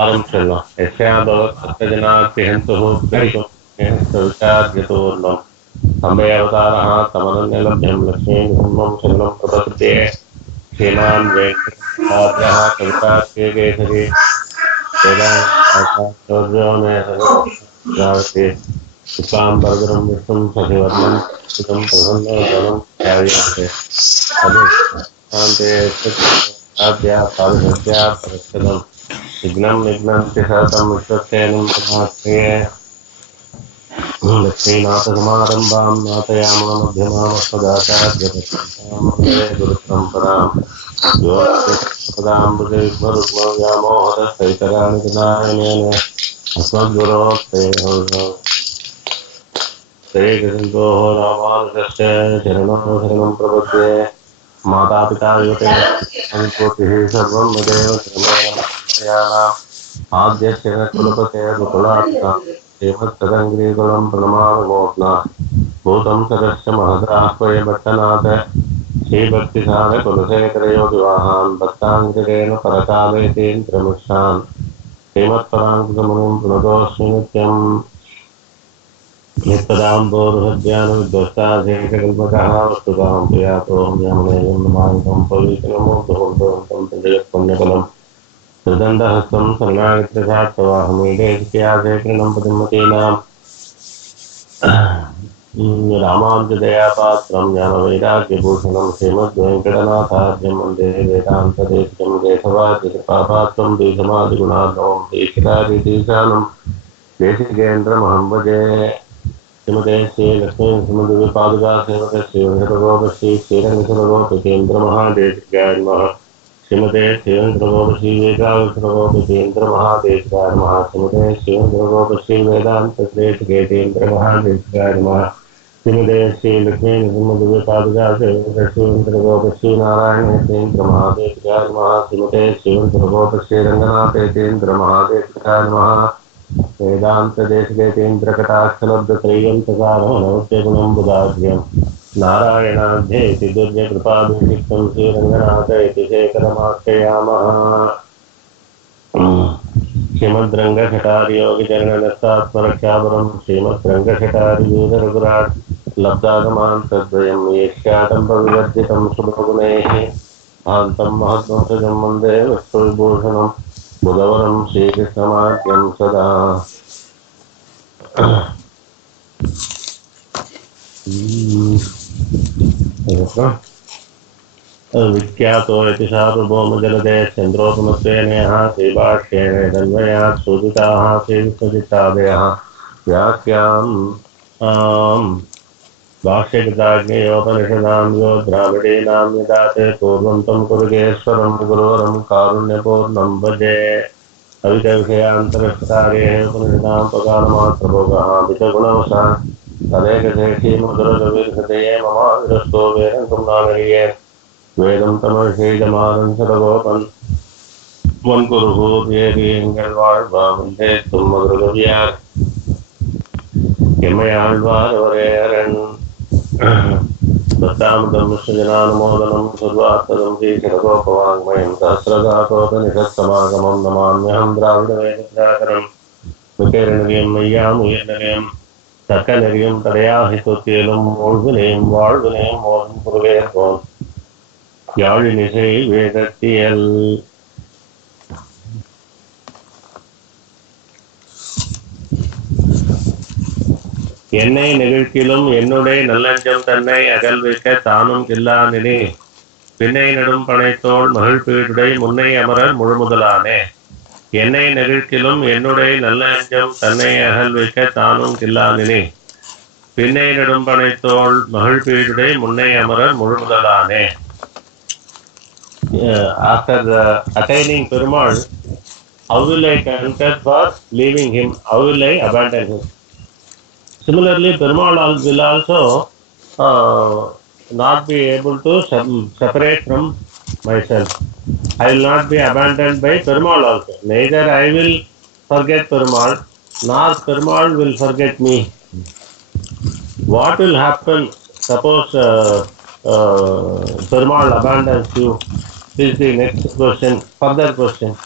आरम्भशल्ला यस्याभवत्सत्यजनात्यहन्तुः विचार्यतोर्णम् अम्बयावतारः तमनन्यलभ्यं लक्ष्मीनृसिंहं शरणं प्रपद्ये श्रीमान् वेङ्कटनाथार्यः कवितार्किकेसरी वेदान्ताचार्यो मे सन्निधत्तां शुक्लाम्बरधरं विष्णुं शशिवर्णं चतुर्भुजं प्रसन्नवदनं ध्यायेत् तदेकान्ते आद्या पादसत्या परस्परम् विघ्नं निघ्नन्ति सततं विश्वक्सेनं समाश्रये लक्ष्मीनाथसमारम्भां नाथयामामध्यमामस्मदाचार्यपर्यन्तां वन्दे गुरुपरम्पराम् यो पदाम्बुजयुग्मरुग्मव्यामोहतस्तैतराणि तदायनेन अस्मद्गुरोः श्रीकृष्णोः रामानुजस्य चरणौ शरणं प्रपद्ये मातापिता युवते सर्वं मदेव आद्यस्य कुलपते कुलापिता श्रीमत्तदङ्ग्रीकुलं प्रणमामोऽग्ना भूतं सरस्य महदाह्वय भट्टनाथ श्रीभक्तिसारकुलशेखरयोगिवाहान् भक्ताङ्गिरेण परकाले तीन्द्रमुष्यान् श्रीमत्पराङ्कुशमुनिं प्रणतोऽस्मि नित्यम् नित्यदाम्बोरुहद्यानविद्वस्ताशेषकल्पकः वस्तुतां प्रियातोऽहं यमुनेयं नमामितं पवित्रमूर्धवन्तं पुण्यफलम् त्रिदण्डहस्तं शरणागतसात्तवाहमीडेत्याशेखरणं पतिमतीनां रामानुजदयापात्रं ज्ञानवैराग्यभूषणं श्रीमद्वेङ्कटनाथार्यं वन्दे वेदान्तदेशिकं केशवादिपापात्रं देशमादिगुणार्णवं देशिकादिदेशानं देशिकेन्द्रमहं भजे श्रीमते श्रीलक्ष्मीनृसिंहदेवपादुका सेवके श्रीवेङ्कटगोपश्री श्रीरङ्गसुरगोपीन्द्रमहादेशिकाय नमः श्रीमते श्रीवेङ्कटगोपश्री वेदान्तगोपीन्द्रमहादेशिकाय नमः श्रीमते श्रीवेङ्कटगोपश्री वेदान्तदेशिकेन्द्रमहादेशिकाय नमः श्रीमते श्रीलक्ष्मीनृसिंहदेवपादुका सेवके श्रीवेङ्कटगोपश्री नारायणेन्द्रमहादेशिकाय नमः श्रीमते श्रीवेङ्कटगोपश्री रङ्गनाथेन्द्रमहादेशिकाय नमः वेदान्तदेशिकेन्द्रकटाक्षलब्धत्रय्यन्तकारमनवत्यगुणं बुधाग्र्यं नारायणाध्येति दुर्यकृपाभिषिक्तं श्रीरङ्गनाथ इति शेखरमाश्रयामः श्रीमद्रङ्गशठारियोगिचरणदत्तात्मरक्षापरं श्रीमद्रङ्गशठारिवीररघुराट् लब्धागमान् तद्वयं येष्यातं पविवर्जितं शुभगुणैः महान्तं महद्वंसजं वन्दे विश्वविभूषणं बुधवरं श्रीकृष्णमाद्यं सदा विख्यातो यति सार्वभौमजलदे चन्द्रोपमत्वेनयः श्रीभाष्येण तन्वयात् सूचिताः श्रीविश्वजितादयः व्याख्याम् भाष्यकृताज्ञयोपनिषदां यो द्राविडीनां यदा ते पूर्वं तं कुरुगेश्वरं गुरुवरं कारुण्यपूर्णं भजे अविकविषयान्तरस्तारेः उपनिषदां पकालमात्रभोगः विचगुणवशा तदेकशेषी मधुरकविर्हृदये मम विरस्तो वेदं नागरिये वेदं तमर्षीजमानं सदगोपन् वन्कुरुहूर्येरियङ्गल् வாழ்வந்தே தும்மதுரகவியார் எம்மையாழ்வாரவரேரன் दत्तामृतं विश्वजनानुमोदनं सर्वार्थदं श्रीशरगोपवाङ्मयं सहस्रगातोपनिषत्समागमं नमाम्यहं द्राविडवेदत्राकरं विकेरणियं मय्यामुयर्निलयं தக்கநெறியும் தடையாகி தொத்தியலும் மூழ்குனையும் வாழ்வினையும் மோதும் குருவேற்போம் யாழினிசை வேதத்தியல் என்னை நிகழ்ச்சியிலும் என்னுடைய நல்லஞ்சம் தன்னை அகல்விக்க தானும் கில்லானினே பின்னை நடும் பனைத்தோள் மகிழ்பீடுடை முன்னை அமரர் முழுமுதலானே என்னை நிகழ்ச்சியிலும் என்னுடைய நல்லஞ்சம் தன்னை அகல்விக்க தானும் கில்லானினே பின்னை நடும் பனைத்தோள் மகிழ்பீடுடை முன்னை அமரர் முழுமுதலானே. After attaining Perumal, how will I conquer for leaving him? How will I abandon him? Similarly, Perumal will also not be able to separate from myself. I will not be abandoned by Perumal also. Neither I will forget Perumal, nor Perumal will forget me. What will happen? Suppose Perumal abandons you. is the next question, further question.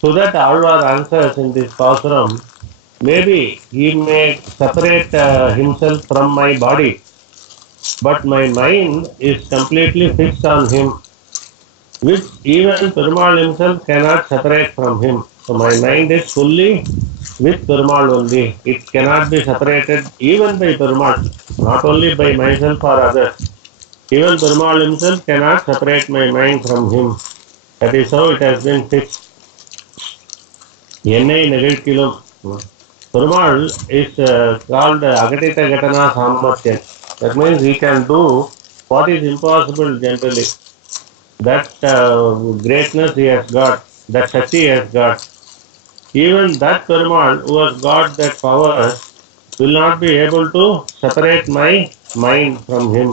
So that Alvar answers in this Pasuram, maybe he may separate himself from my body, but my mind is completely fixed on him, which even Perumal himself cannot separate from him. So my mind is fully with Perumal only. It cannot be separated even by Perumal, not only by myself or others. Even Perumal himself cannot separate my mind from him. That is how it has been fixed. என்னை நிகழ்த்திலும் Perumal is called Agatita Gatana Samarthyan. That means he can do what is impossible generally. That greatness he has got, that Shakti he has got. Even that Perumal who has got that power will not be able to separate my mind from him.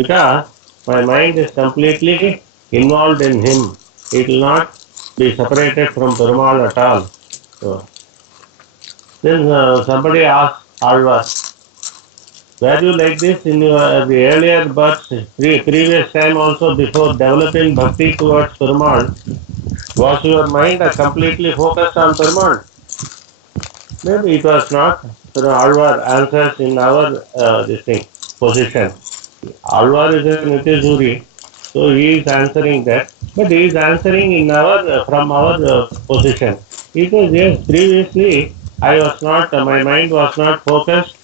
Because my mind is completely involved in him. It will not be separated from Perumal at all. So, then somebody asked Alvar, were you like this in your the earlier births, previous time also before developing bhakti towards Perumal? Was your mind completely focused on Perumal? Maybe it was not. So Alvar answers in our this thing position. Alvar is a Nityasuri, so he is answering that, but he is answering in our from our position. He says, yes, previously I was not, my mind was not focused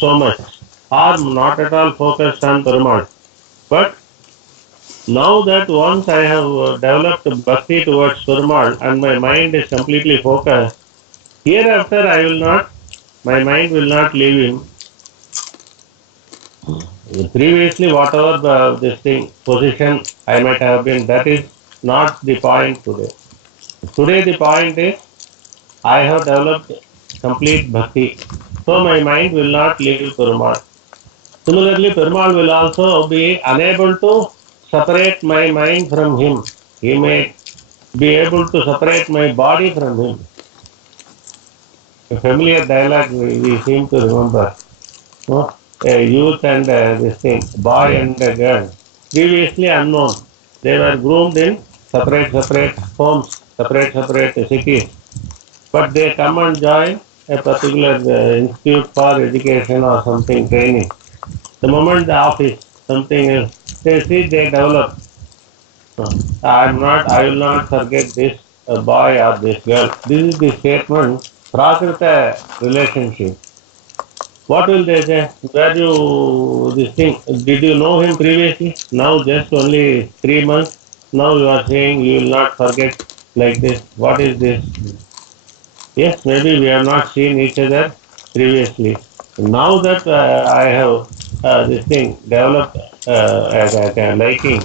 so much, or not at all focused on Perumal. But now that once I have developed bhakti towards Perumal and my mind is completely focused, hereafter I will not, my mind will not leave him. Previously, whatever this thing, position I might have been, that is not the point today. Today the point is, I have developed complete bhakti, so my mind will not leave Perumal. Similarly, Perumal will also be unable to separate my mind from him. He may be able to separate my body from him. A familiar dialogue we seem to remember. No? A youth and this thing, boy and a girl, previously unknown. They were groomed in separate homes, separate cities. But they come and join a particular institute for education or something, training. The moment the office, something else, they see they develop. I will not forget this boy or this girl. This is the statement, Prakrita relationship. What will they say? Were you this thing? Did you know him previously? Now just only 3 months. Now you are saying you will not forget like this. What is this? Yes, maybe we have not seen each other previously. Now that I have this thing developed as a liking,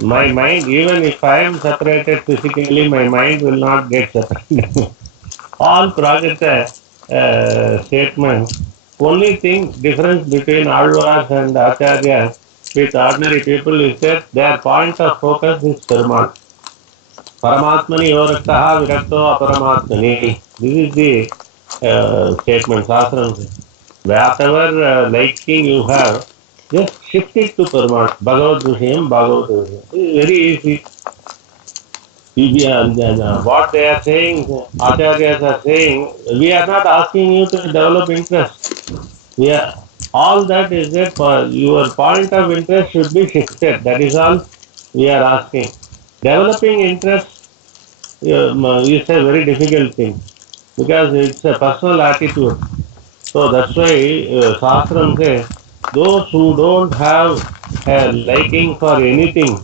my mind, even if I am separated physically, my mind will not get separated. All Prakrita statements. Only thing difference between Alvars and Acharyas with ordinary people is that their point of focus is Perumal. Paramatmani yoraktaha virakto aparamatmani. This is the statement, Sastram. Whatever liking you have, just shift it to Perumal. Bhagavad Vishayam, Bhagavad Vishayam. It is very easy. What they are saying, Acharyas are saying, we are not asking you to develop interest. All that is that for your point of interest should be shifted. That is all we are asking. Developing interest is a very difficult thing because it's a personal attitude. So that's why Shastram says, those who don't have a liking for anything,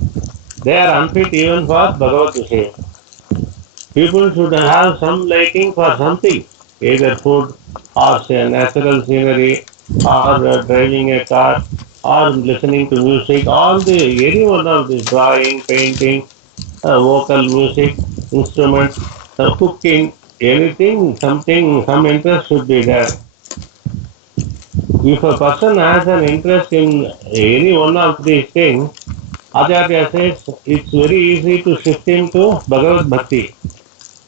they are unfit even for Bhagavad Gita. People should have some liking for something, either food or say natural scenery or driving a car or listening to music. Any one of these, drawing, painting, vocal music, instruments, cooking, anything, something, some interest should be there. If a person has an interest in any one of these things, Acharya says it's very easy to shift him to Bhagavad Bhakti,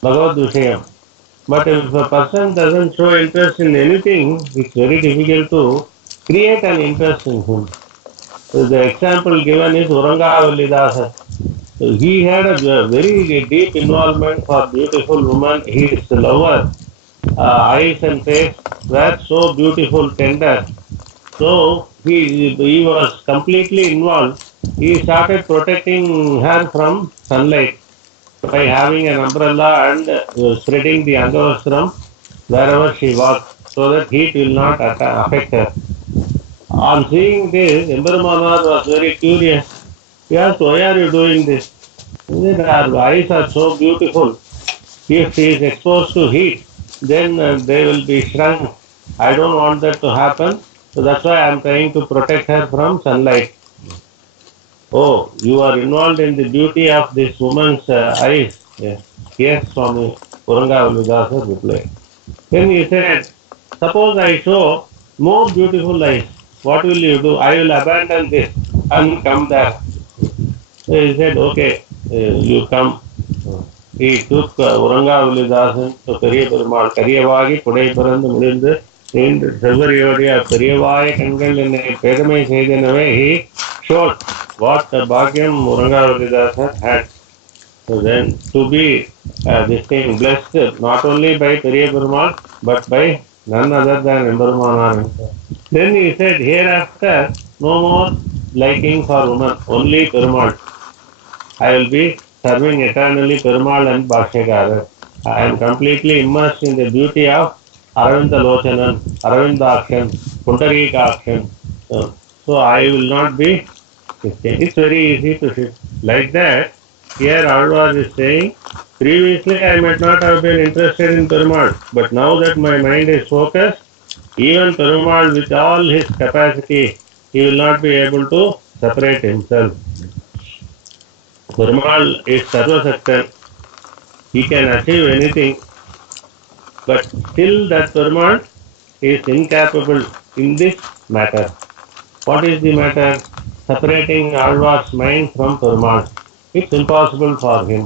Bhagavad Vishayam. But if a person doesn't show interest in anything, it's very difficult to create an interest in him. The example given is Aurangabad. He had a very deep involvement for beautiful woman. His lover, eyes and face were so beautiful, tender. So he was completely involved. He started protecting her from sunlight by having an umbrella and spreading the angavastram wherever she walked so that heat will not affect her. On seeing this, Emperor was very curious. He asked, "Why are you doing this?" He said, "Our eyes are so beautiful. If she is exposed to heat, then they will be shrunk. I don't want that to happen. So that's why I am trying to protect her from sunlight." Oh, you are involved in the beauty of this woman's eyes. Yes, yes, Swami. Aurangabad replied. Then he said, "Suppose I show more beautiful eyes. What will you do? I will abandon this and come there." So he said, "Okay, you come." He took Aurangabad to பெரிய பெருமாள் கரியவாகி புடை பிறந்து முடிந்து நீண்டு செவ்வரியோடைய பெரியவாய கண்கள் என்னை பெருமை செய்தனவே he showed what the Bhagyam Aurangabad had. So then to be this thing blessed not only by Periya Perumal but by none other than Emperumanar himself. Then he said, "Hereafter no more liking for women, only Perumal. I will be serving eternally Perumal and Bhashyakara. I am completely immersed in the beauty of Aravinda Lochanan, Aravindakshan, Pundarikakshan. So I will not be shifting." It's very easy to shift. Like that, here Alvar is saying, previously I might not have been interested in Perumal, but now that my mind is focused, even Perumal with all his capacity, he will not be able to separate himself. Perumal is Sarvasaktan. He can achieve anything, but still that Perumal is incapable in this matter. What is the matter? Separating Alvar's mind from Perumal. It's impossible for him.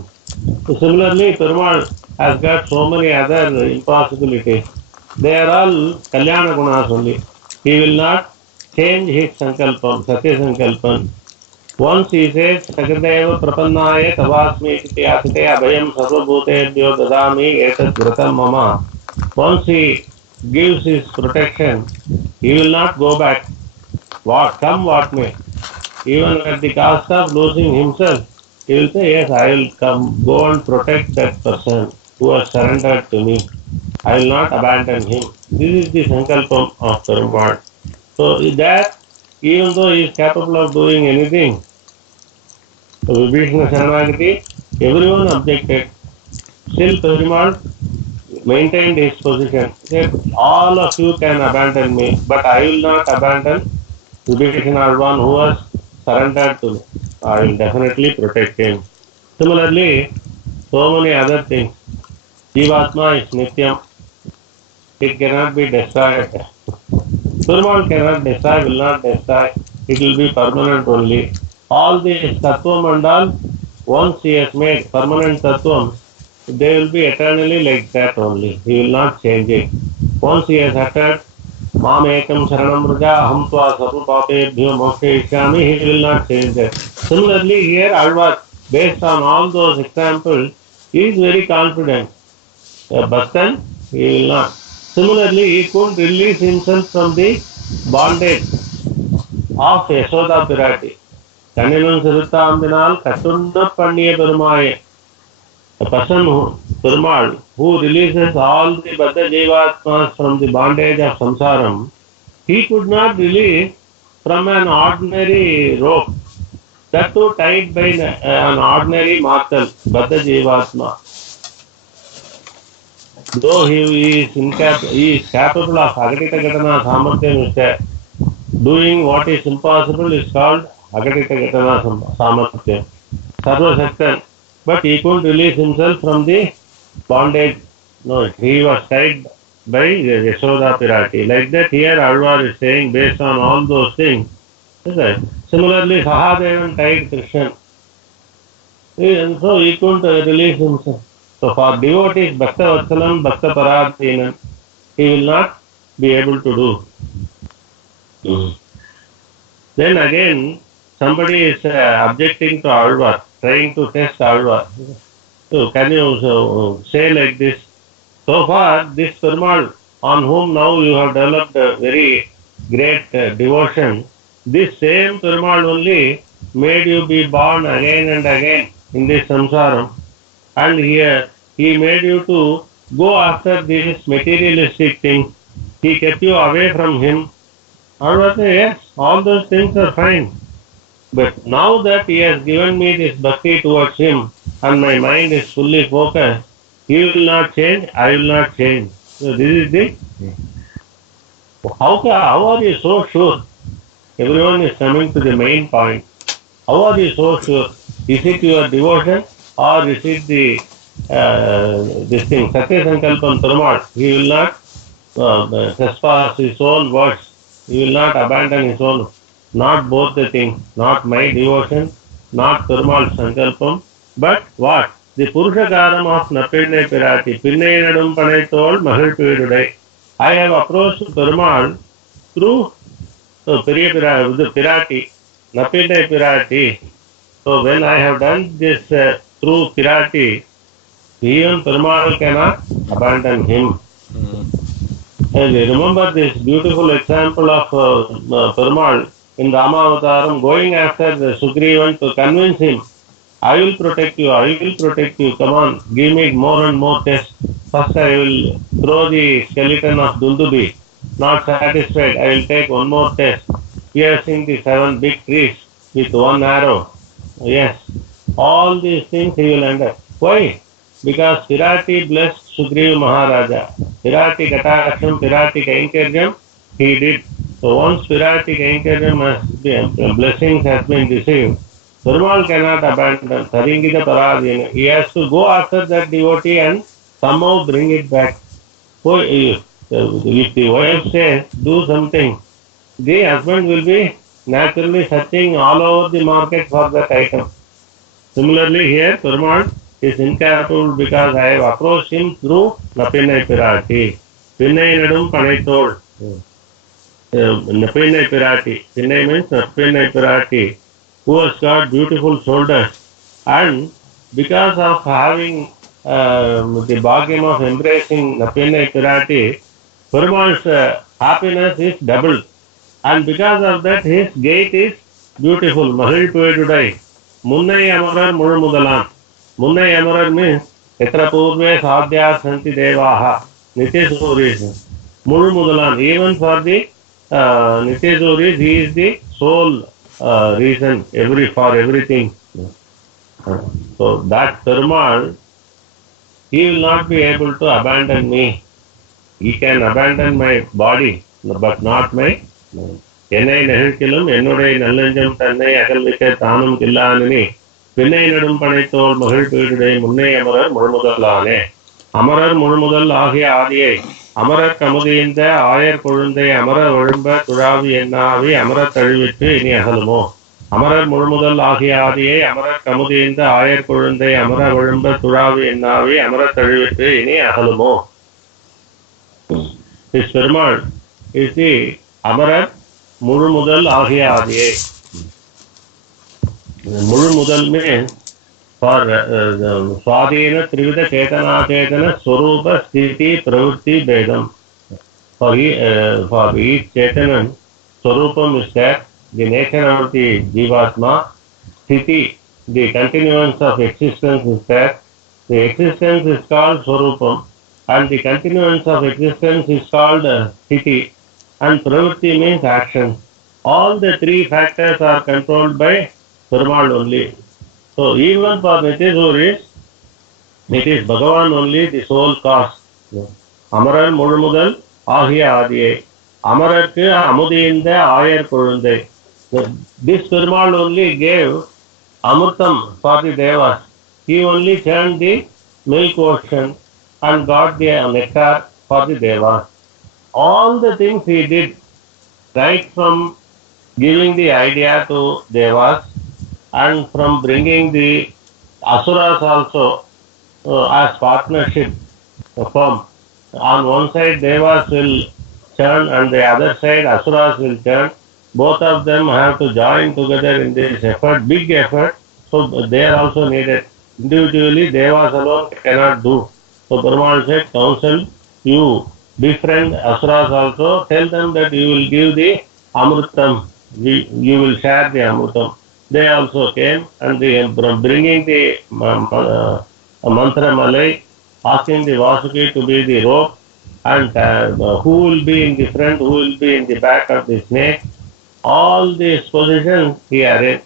So similarly, Perumal has got so many other impossibilities. They are all Kalyana Gunas only. He will not change his Sankalpam, Satya Sankalpam. Once he says, "Sakadeva Prapannaya Tavasmi Asite Abhayam Sarvabhutebhyo Dadami Etat Vratam Mama." Once he gives his protection, he will not go back. What come what may. Even at the cost of losing himself, he will say, "Yes, I will come, go and protect that person who has surrendered to me. I will not abandon him." This is the Sankalpam of Perumal. So that, even though he is capable of doing anything, Vibhishana Sharanagati, everyone objected. Still Perumal maintained his position. He said, "All of you can abandon me, but I will not abandon Vibhishana, one who has surrendered to me. I will definitely protect him." Similarly, so many other things. Jivatma is Nityam. It cannot be destroyed. Perumal cannot destroy, will not destroy. It will be permanent only. All these Tattva Mandal, once he has made permanent Tattvam, they will be eternally like that only. He will not change it. Once he has uttered Mamekam Sharanam Raja Aham Tva Sarva Papebhyo Mokshayishyami, he will not change that. Similarly, here Alvar, based on all those examples, he is very confident. But then he will not. Similarly, he couldn't release himself from the bondage of Yashoda Pirati. Kanninum Sirutambinal Katunna Panniya Perumaye. A person who, Perumal, who releases all the Baddha Jivatmas from the bondage of samsaram, he could not release from an ordinary rope. That too tied by an ordinary mortal, Baddha Jivatma. Though he is capable of Agatita Gatana Samarthya Nishya, doing what is impossible is called Agatita Gatana Samarthya. Sarva Shaktan. But he couldn't release himself from the bondage. No, he was tied by Yashoda Pirati. Like that, here Alvar is saying, based on all those things. Similarly, Sahadevan tied Krishna. And so he couldn't release himself. So for devotees, Bhakta Vatsalam, Bhakta Paradhinam, he will not be able to do. Then again, somebody is objecting to Alvar, trying to test Alvar. So can you say like this? So far, this Perumal, on whom now you have developed a very great devotion, this same Perumal only made you be born again and again in this samsaram, and he made you to go after this materialistic thing. He kept you away from him. Alvar said, yes, all those things are fine. But now that he has given me this bhakti towards him and my mind is fully focused, he will not change, I will not change. So this is the how are you so sure? Everyone is coming to the main point. How are you so sure? Is it your devotion or is it the this thing? Satya Sankalpam Perumal. He will not trespass his own words. He will not abandon his own. Not both the things. Not my devotion, not Perumal Sankalpam, but what? The Purushakaram of Napinne Pirati. Pinne Nadum Panaitol Mahil Pidudai. I have approached Perumal through the Pirati, Napinne Pirati. So when I have done this through Pirati, even Perumal cannot abandon him. And remember this beautiful example of Perumal in Ramavataram going after the Sugrivan to convince him, I will protect you, I will protect you, come on, give me more and more tests. First I will throw the skeleton of Dundubi. Not satisfied, I will take one more test. Piercing the 7 big trees with one arrow. Yes, all these things he will enter. Why? Because Pirati blessed Sugriva Maharaja. Pirati Kataksham, Pirati Kainkaryam, he did. So once Pirati Kainkaryam has been, blessings has been received, Perumal cannot abandon. Saringita Paradina. He has to go after that devotee and somehow bring it back. So if the wife says, do something, the husband will be naturally searching all over the market for that item. Similarly, here Perumal is incapable because I have approached him through Napinai Pirati. Pinnai Nadum Panaitol. Napinai Pirati. Pinnai means Napinai Pirati, who has got beautiful shoulders. And because of having the bhagyam of embracing Napinai Pirati, Perumal's happiness is doubled. And because of that, his gait is beautiful. Mahil Puedudai. Munnai Amarar Murumudalam. Munnai Amarar means Etra Purve Sadhya Santi Devaha. Nitisuris. Murumudalam. Even for the Nitisuris, he is the sole reason for everything. So that Perumal, he will not be able to abandon me. He can abandon my body, but not my என்னை நெகிழ்க்கிலும் என்னுடைய நல்லெஞ்சம் தன்னை அகல்விக்க தானும் கில்லானி பின்னை நடும் பனைத்தோல் மகிழ் பீடுடை முன்னே அமரர் முழுமுதலானே அமரர் முழுமுதல் ஆகிய ஆதியை அமரர் கமுதிந்த ஆயர் கொழுந்தை அமரர் ஒழும்ப துழாவி எண்ணாவி அமரர் தழுவிட்டு இனி அகலுமோ அமரர் முழுமுதல் ஆகிய ஆதியை அமரர் கமுதிந்த ஆயர் கொழுந்தை அமரர் ஒழும்ப துழாவி எண்ணாவி அமரர் தழுவிட்டு இனி அகலுமோ. This Perumal is the Amarar Murumudal Ahiya Adiye. Murumudal means for Swadhina Trivida Chetana Chetana Swarupa Sthiti Pravritti Bedam. For each Chetanan, Swarupam is that the nature of the Jivatma, Sthiti, the continuance of existence is that the existence is called Swarupam and the continuance of existence is called Sthiti. And pravritti means action. All the three factors are controlled by Perumal only. So even for Nitisuris, it is Bhagavan only the sole cause. Amarar Murumudal Ahiya Adiye. Amararku Amudinda Ayar Kolundai. This Perumal only gave Amrutam for the Devas. He only churned the milk ocean and got the nectar for the Devas. All the things he did, right from giving the idea to Devas and from bringing the Asuras also as partnership firm. On one side Devas will churn and the other side Asuras will churn. both of them have to join together in this effort, big effort. So they are also needed. Individually, Devas alone cannot do. So Perumal said, counsel, you befriend Asuras also, tell them that you will give the Amrutam, you will share the Amrutam. They also came and bringing the Mantra Malay, asking the Vasuki to be the rope, and who will be in the front, who will be in the back of the snake. All these positions he arranged.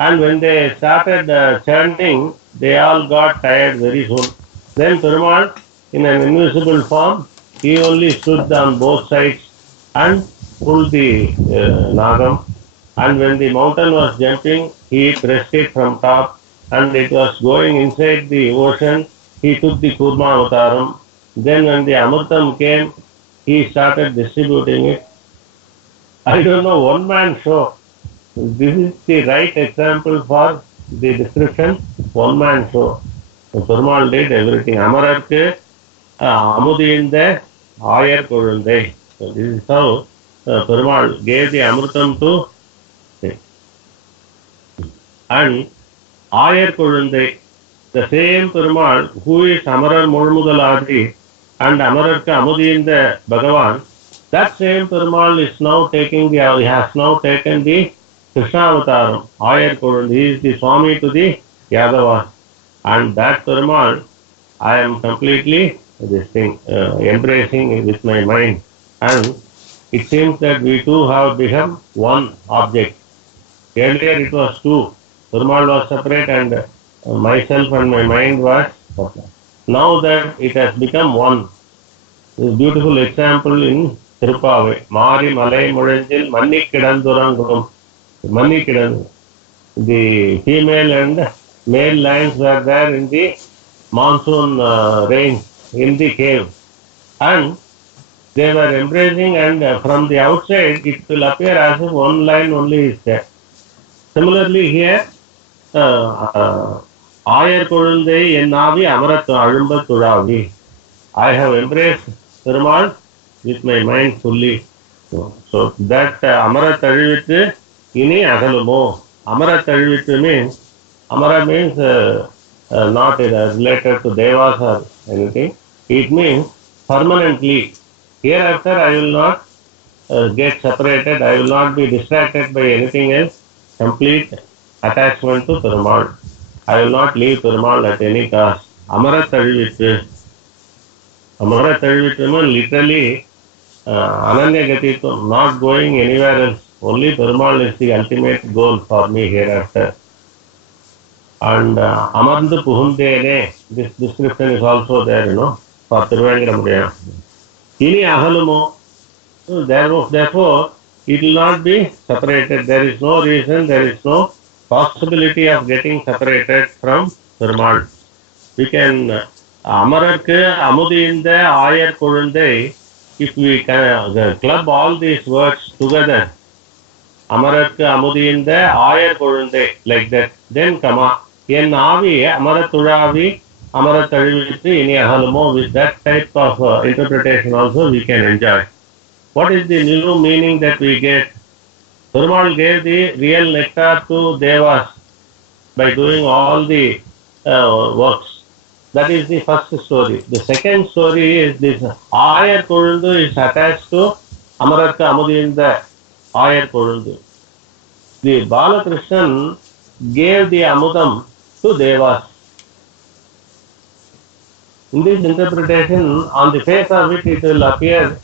And when they started churning, they all got tired very soon. Then Perumal, in an invisible form, he only stood on both sides and pulled the Nagam. And when the mountain was jumping, he pressed it from top, and it was going inside the ocean. He took the Kurma Avataram. Then when the Amrutam came, he started distributing it. I don't know, one man show. This is the right example for the description, one man show. Perumal did everything. Amararku அமுதிந்த ஆயர் கொழுந்தை. So this is how Perumal gave the Amrutam to and ஆயர் கொழுந்தை. The same Perumal who is Amarar Muzhmudaladi and Amararku அமுதிந்த Bhagavan, that same Perumal is now taking the, he has now taken the Krishna Avataram, Ayar Kolund. He is the Swami to the Yadavas. And that Perumal, I am completely embracing with my mind. And it seems that we two have become one object. Earlier it was two. Perumal was separate and myself and my mind was separate. Now that it has become one. This beautiful example in Tirupavai. Mari Malai Mudanjil Manni Kidandurangurum. Money Kidan. The female and male lions were there in the monsoon rain in the cave, and they were embracing, and from the outside it will appear as if one lion only is there. Similarly here, Ayar Kolundai en Navi Amarat Alumba Turavi. I have embraced Perumal with my mind fully. So that Amarat Alivithu Ini Agalumo. Amara Tadivittu means, Amara means not related to Devas or anything. It means permanently. Hereafter I will not get separated. I will not be distracted by anything else. Complete attachment to Perumal. I will not leave Perumal at any cost. Amara Tadivittu. Amara Tadivittu means literally Ananya Gatitu, not going anywhere else. Only Perumal is the ultimate goal for me hereafter. And Amarndu Puhundene, this description is also there, for Thiruvengadamudiyam. Ini Ahalumo. Therefore, it will not be separated. There is no reason, there is no possibility of getting separated from Perumal. We can, Amararku Amudinda Ayar Kolundai, if we can club all these words together, Amararku Amudinda Ayar Kolundai, like that, then Kama. En Avi, Amaraturavi, Amaratadivittu Ini Ahalumo, with that type of interpretation also we can enjoy. What is the new meaning that we get? Perumal gave the real nectar to Devas by doing all the works. That is the first story. The second story is this. Ayar Kolundu is attached to Amararku Amudinda Ayar Kolundu. The Balakrishnan gave the Amudam to Devas. In this interpretation, on the face of it, it will appear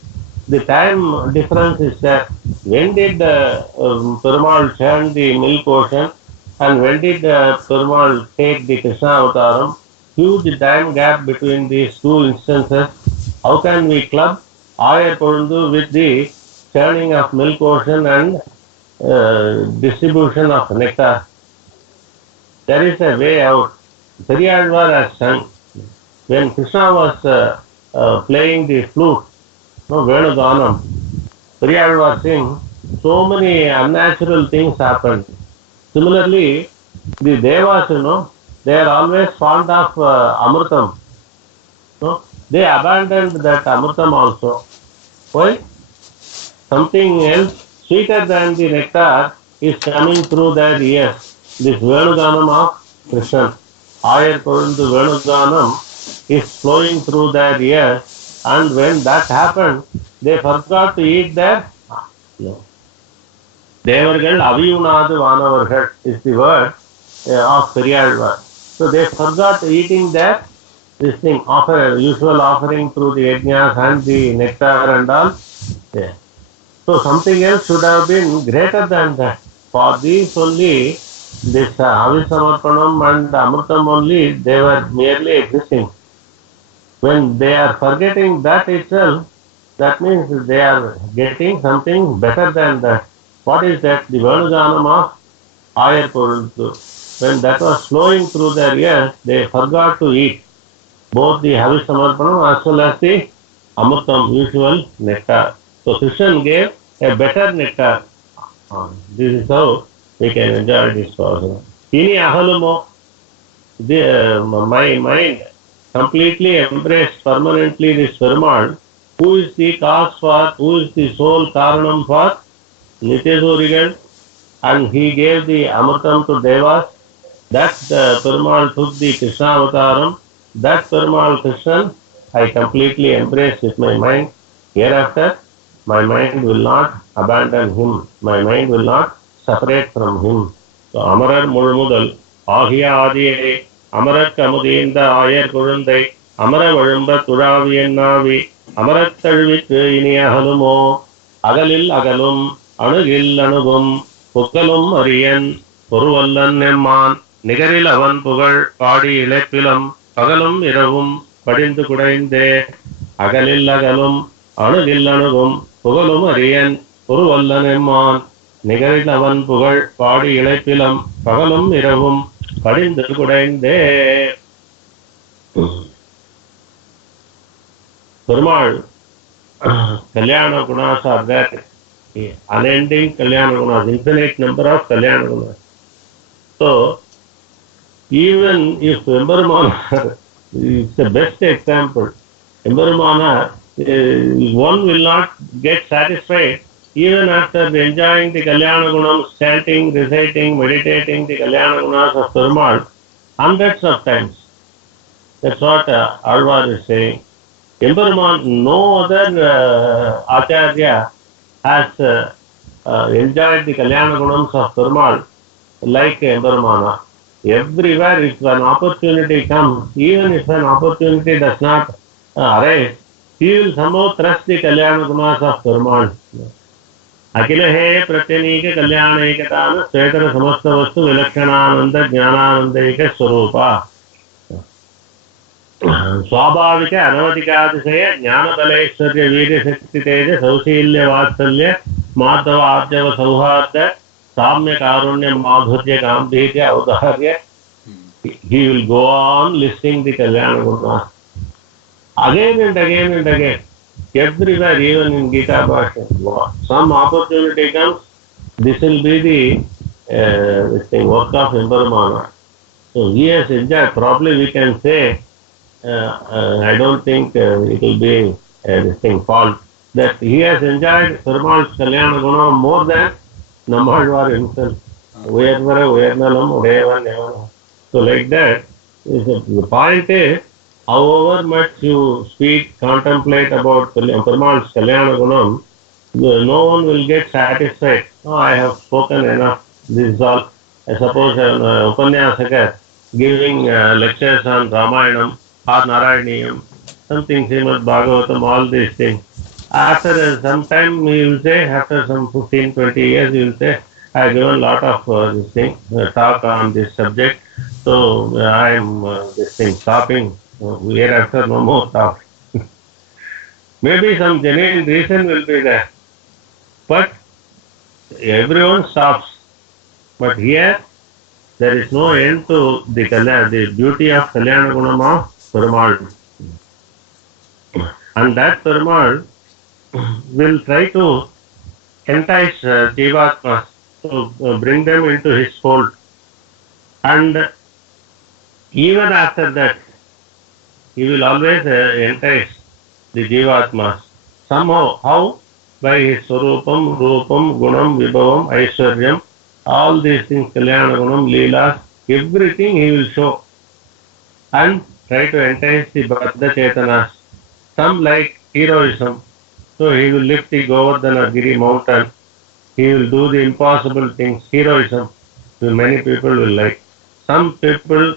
the time difference is there. When did Perumal churn the milk ocean, and when did Perumal take the Krishna Avataram? Huge time gap between these two instances. How can we club Ayar Kolundu with the churning of milk ocean and distribution of nectar? There is a way out. Periyalvar has sung. When Krishna was playing the flute, Venuganam, Periyalvar sing, so many unnatural things happened. Similarly, the Devas, they are always fond of Amrutam. They abandoned that Amrutam also. Why? Something else sweeter than the nectar is coming through their ears. This Venuganam of Krishna, Ayar Korundu Venuganam is flowing through their ears, and when that happened, they forgot to eat their Devargal Aviyunadu Vanavargal is the word of Periyalvar. So they forgot eating their this thing, usual offering through the yajnas and the nectar and all. Yeah. So something else should have been greater than that. For these only, this Avisamarpanam and Amritam only, they were merely existing. When they are forgetting that itself, that means they are getting something better than that. What is that? The Venuganam of Ayar Poruntu. When that was flowing through their ears, they forgot to eat both the Havisamarpanam as well as the Amritam, usual nectar. So Krishna gave a better nectar. This is how we can enjoy this process. Ini ahalumo, my mind completely embraced permanently this Perumal, who is the cause for, who is the sole karanam for Nityasurigal, and he gave the Amritam to Devas. That Perumal took the Krishna Avataram. That Perumal Krishna I completely embrace with my mind. Hereafter, my mind will not abandon him. My mind will not separate from him. So, Amarar Murmudal, Ahiya Adiye, Amarat Kamudinda Ayar Kurundai, Amara Varumba Turavi and Navi, Amarat Tarvit Inia Halumo, Agalil Agalum, Anugil Anugum, Pukalum Arian, Puruvallan Nemman, Nigaril Avan Pugal, Padi Ilepilam, Pagalum Iravum, Padindu Kudainde, Agalil Agalum, Anugil Anugum, Pugalum Arian, Puruvallan Nemman, Nigaril Avan Pugal, Padi Ilepilam, Pagalum Iravum, Padindu Kudainde. Perumal, Kalyana Gunas are there. Unending Kalyana Gunas, infinite number of Kalyana Gunas. So, even if Embarumana is the best example, Embarumana, one will not get satisfied even after enjoying the Kalyana Gunam, chanting, reciting, meditating the Kalyana Gunas of Perumal hundreds of times. That's what Alvar is saying. Emperuman, no other Acharya has enjoyed the Kalyana Gunams of Perumal like Emperumana. Everywhere, if an opportunity comes, even if an opportunity does not arise, he will somehow trust the Kalyana Gunas of Perumal. Akila he pratyanika Kalyana Ekatana Svetara Samasta Vastu Vilakshanananda Jnanananda Swarupa. स्वाभाविक अनवधिकातिशय ज्ञानबलेश्वर्य वीर्यशक्ति तेज सौशील्य वात्सल्य माधव आर्जव सौहार्द साम्य कारुण्य माधुर्य गांभीर्य औदार्य. He will go on listing the Kalyana Gunas again and again and again, everywhere, even in Gita Bhashya. Some opportunity comes, this will be the work of Emperumana. So he has enjoyed. Probably we can say, I don't think it will be a fault, that he has enjoyed Perumal's Kalyana Guna more than Nammalvar himself. So like that, the point is, however much you speak, contemplate about Perumal's Kalyana Gunam, no one will get satisfied. Oh, I have spoken enough. This is all. I suppose an Upanyasaka giving lectures on Ramayanam or Narayaniyam, something Srimad Bhagavatam, all these things. After some time, he will say, after some 15-20 years, he will say, I have given a lot of this thing, talk on this subject, so I am stopping. Hereafter, no more talk. Maybe some genuine reason will be there, but everyone stops. But here, there is no end to the beauty of Kalyana Gunam of Perumal. And that Perumal will try to entice Jivatmas, to bring them into his fold. And even after that, he will always entice the Jivatmas. Somehow, how? by his Swarupam, Rupam, Gunam, Vibhavam, Aishwaryam, all these things, Kalyana Gunam, Leelas, everything he will show and try to entice the Baddha Chetanas. Some like heroism, so he will lift the Govardhana Giri mountain, he will do the impossible things, heroism, so many people will like. Some people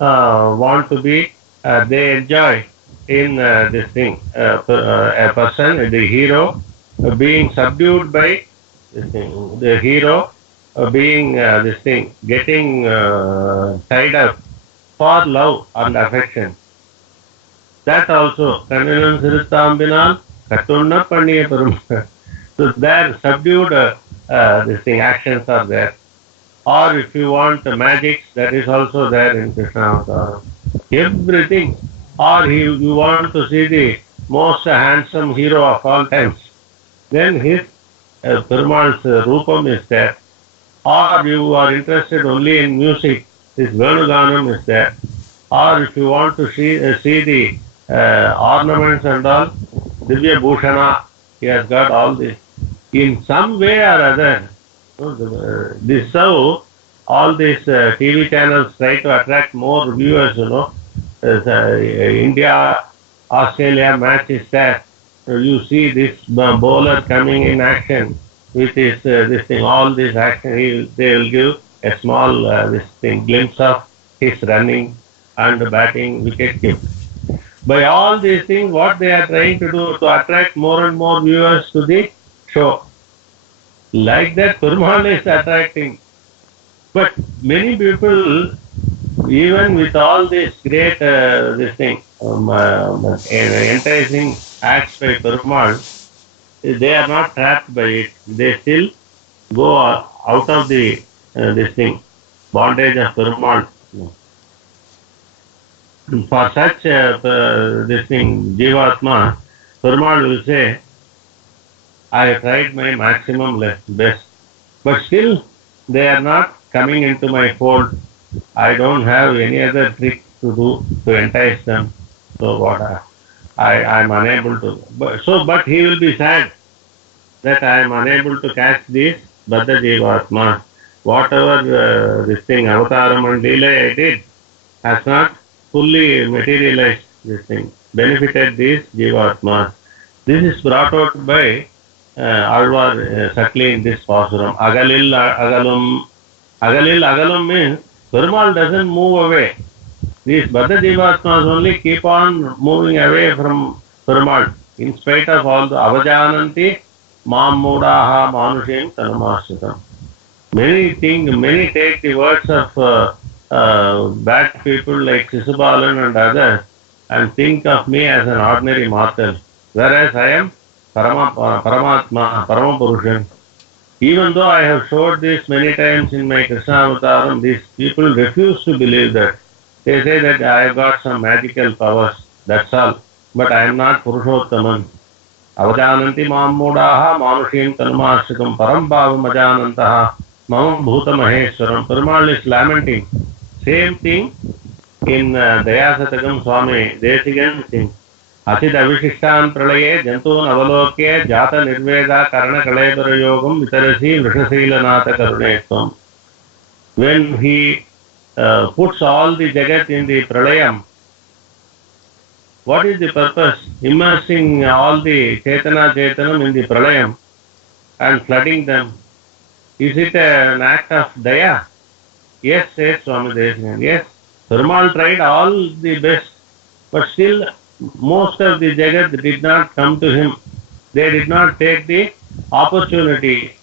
want to be, they enjoy in this thing, a person, the hero, being subdued by this thing, the hero being this thing, getting tied up for love and affection. That also, Kanninan Sirutambinal, Katunna Panniya Perumal. So there subdued this thing, actions are there. Or if you want magic, that is also there in Krishna Avatar. Everything. Or you want to see the most handsome hero of all times, then his Perumal's Rupam is there. Or you are interested only in music, his Venuganam is there. Or if you want to see the ornaments and all, Divya Bhushana, he has got all this. In some way or other, this how all these TV channels try to attract more viewers, India, Australia match is there. You see this bowler coming in action with this thing, all this action, they will give a small this thing, glimpse of his running and batting, wicket keep. By all these things, what they are trying to do to attract more and more viewers to the show. Like that, Perumal is attracting. But many people, even with all this great this thing, enticing acts by Perumal, they are not trapped by it. They still go out of the this thing, bondage of Perumal. For such this thing, Jivatma, Perumal will say, I have tried my maximum best, but still they are not coming into my fold. I don't have any other trick to do to entice them. So what I am unable to. But he will be sad that I am unable to catch this Baddha Jivatma. Whatever this thing, Avataram and Leela I did, has not fully materialized this thing, benefited these Jivatmas. This is brought out by Alvar subtly in this pasuram. Agalil Agalum. Agalil Agalum means Perumal doesn't move away. These Baddha Jivatmas only keep on moving away from Perumal in spite of all the Avajananti Mam Mudaha Manushim Tanamashritam. Many take the words of bad people like Sisubalan and others and think of me as an ordinary mortal, whereas I am Paramatma, Paramapurushan. Even though I have showed this many times in my Krishna Avataram, these people refuse to believe that. They say that I have got some magical powers, that's all. But I am not Purushottaman. Avajananti mam mudaha manushim tanumashikam parambhavam ajanantaha mamam bhuta maheswaram. Perumal is lamenting. Same thing in Dayasatakam Swami Desigan sings. Asid avishishtan pralaye jantun avalokye jata nirveda karana kalebara yogam vitarasi vrishasilanata karunetvam. When he puts all the jagat in the pralayam, what is the purpose? Immersing all the Chetanam in the pralayam and flooding them. Is it an act of daya? Yes, says Swami Desikan. Yes, Perumal tried all the best, but still most of the Jagat did not come to him. They did not take the opportunity.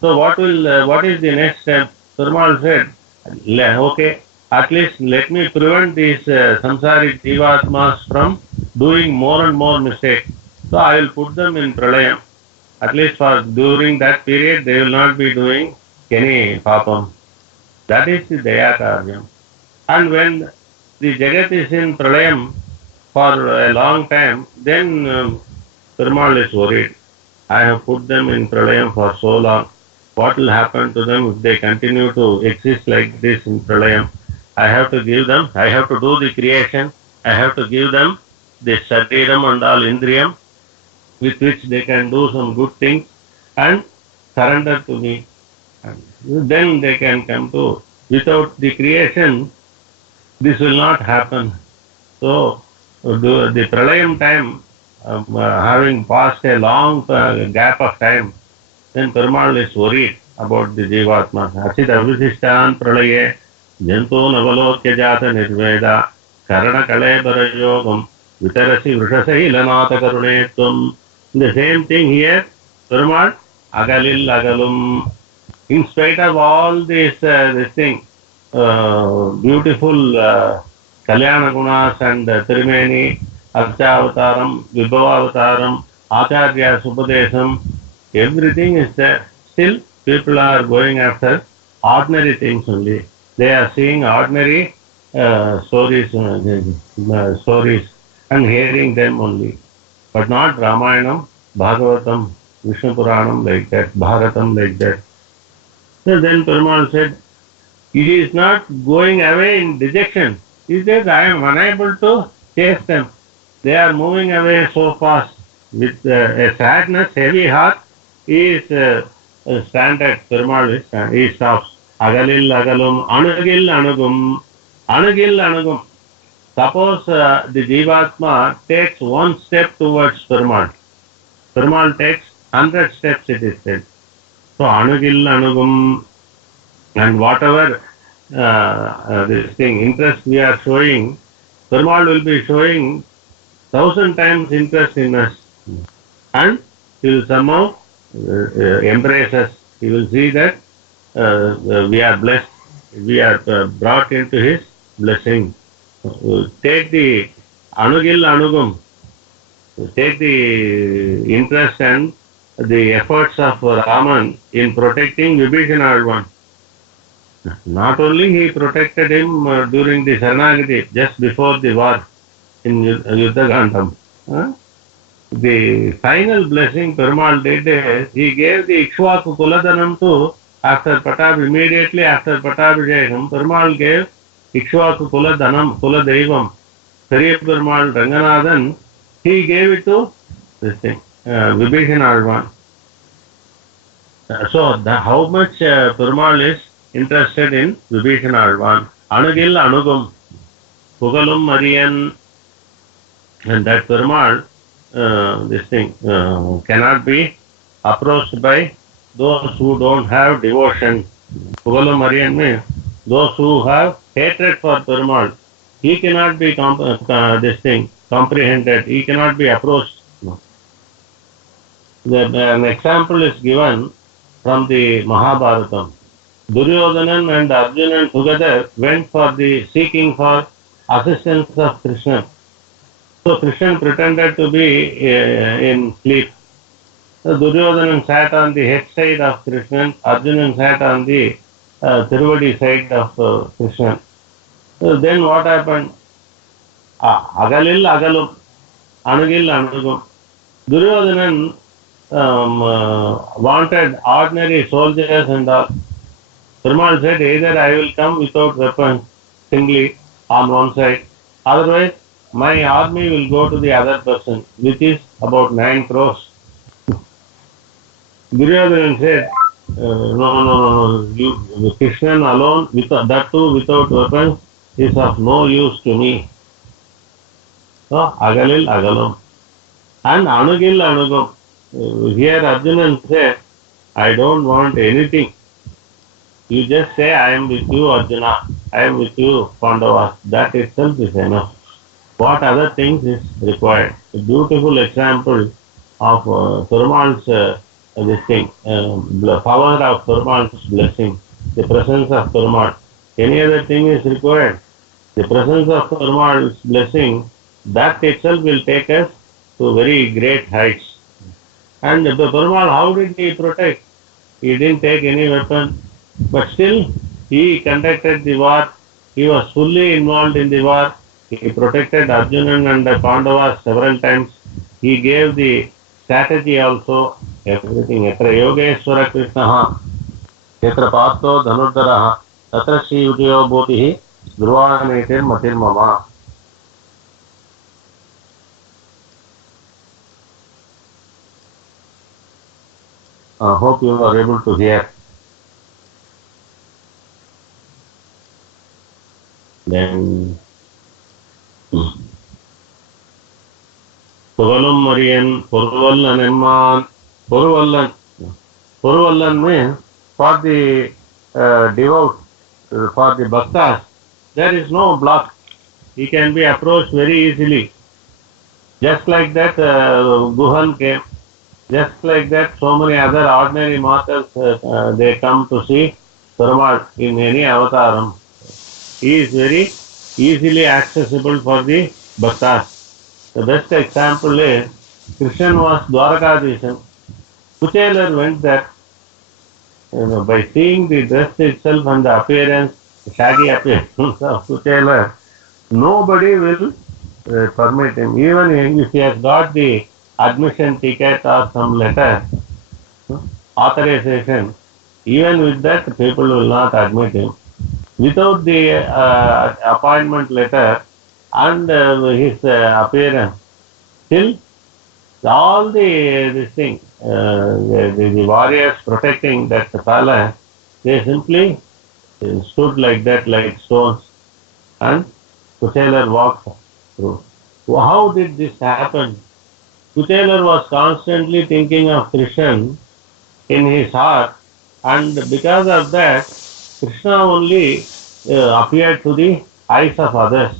So what is the next step? Perumal said, okay, at least let me prevent these samsari jivatmas from doing more and more mistakes. So I will put them in pralayam. At least for during that period, they will not be doing any papam. That is the Daya Karyam. And when the Jagat is in pralayam for a long time, then Perumal is worried. I have put them in pralayam for so long. What will happen to them if they continue to exist like this in pralayam? I have to give them, I have to do the creation, I have to give them the satiram and all indriyam. with which they can do some good things and surrender to me. And then they can come to, without the creation, this will not happen. So, the Pralayam time, having passed a long gap of time, then Perumal is worried about the Jivatma. Asit avisishtan pralaye, janto navalokya jata nirveda, karana kale parayogam, vitarasi vrishasailanata karunetvam. The same thing here, Perumal, agalil agalum. In spite of all this thing, beautiful Kalyana Gunas and Tirumeni, Archavataram, Vibhavavataram, Acharya Supadesam, everything is there. Still, people are going after ordinary things only. They are seeing ordinary stories and hearing them only, but not Ramayanam, Bhagavatam, Vishnu Puranam like that, Bharatam like that. So then Perumal said, it is not going away in dejection. He says, I am unable to chase them. They are moving away so fast. With a sadness, heavy heart, he is standard. Perumal is he stops. Agalil agalum, anugil anugum, anugil anugum. Suppose the Jivatma takes one step towards Perumal. Perumal takes 100 steps, it is said. So anugil anugum, and whatever this thing, interest we are showing, Perumal will be showing 1,000 times interest in us. And he will somehow embrace us. He will see that we are blessed. We are brought into his blessing. Take the anugil anugum. Take the interest and the efforts of Raman in protecting Vibhishana one. Not only he protected him during the Saranagati, just before the war in Yuddhagandham. The final blessing Perumal did is he gave the Ikshvaku Kuladanam to, after Pattab, immediately after Pattabhishekam, Perumal gave Ikshvaku Kuladanam, Kuladaivam, Periya Perumal Ranganathan, he gave it to this thing, Vibhishana Alvan. So, how much Perumal is interested in Vibhishana Alvan. Anugil Anugum, Pugalum Marian, and that Perumal, this thing, cannot be approached by those who don't have devotion. Pugalum Marian means those who have hatred for Perumal. He cannot be this thing comprehended. He cannot be approached. An example is given from the Mahabharatam. Duryodhanan and Arjunan together went for the seeking for assistance of Krishna. So Krishna pretended to be in sleep. So Duryodhanan sat on the head side of Krishna. Arjunan sat on the Tiruvadi side of Krishna. So then what happened? Agalil agalum, anugil anugum. Duryodhanan wanted ordinary soldiers and all. Perumal said, either I will come without weapons, singly, on one side. Otherwise, my army will go to the other person, which is about 9 crores. Duryodhana said, no, you, Krishna alone, that too without weapons, is of no use to me. So, agalil agalum. And anugil anugum. Here Arjuna said, I don't want anything. You just say, I am with you, Arjuna. I am with you, Pandavas. That itself is enough. What other things is required? A beautiful example of Perumal's this thing, power of Perumal's blessing, the presence of Perumal. Any other thing is required? The presence of Perumal's blessing, that itself will take us to very great heights. And Perumal, how did he protect? He didn't take any weapon, but still he conducted the war. He was fully involved in the war. He protected Arjuna and the Pandavas several times. He gave the strategy also, everything. Yatra Yogeshwara Krishnaha, Yatra Patto Dhanurdharaha, Tatra Shri Udayo Bodhihi, Dhruvanetir Matir Mama. Hope you are able to hear. Then Pugalum Marian, Purvallan Emman, Purvallan. Purvallan means for the devout, for the bhaktas, there is no block. He can be approached very easily. Just like that, Guhan came. Just like that, so many other ordinary mortals, they come to see Perumal in any avataram. He is very easily accessible for the bhaktas. The best example is Krishna was Dwarakadishan. Kuchelar went there, by seeing the dress itself and the appearance, shaggy appearance of Kuchelar, nobody will permit him. Even if he has got the admission ticket or some letter, authorization, even with that, people will not admit him. Without the appointment letter and his appearance, still all this thing, the warriors protecting that palace, they simply stood like that, like stones, and Kuchelar walked through. How did this happen? Kuchelar was constantly thinking of Krishna in his heart, and because of that, Krishna only appeared to the eyes of others.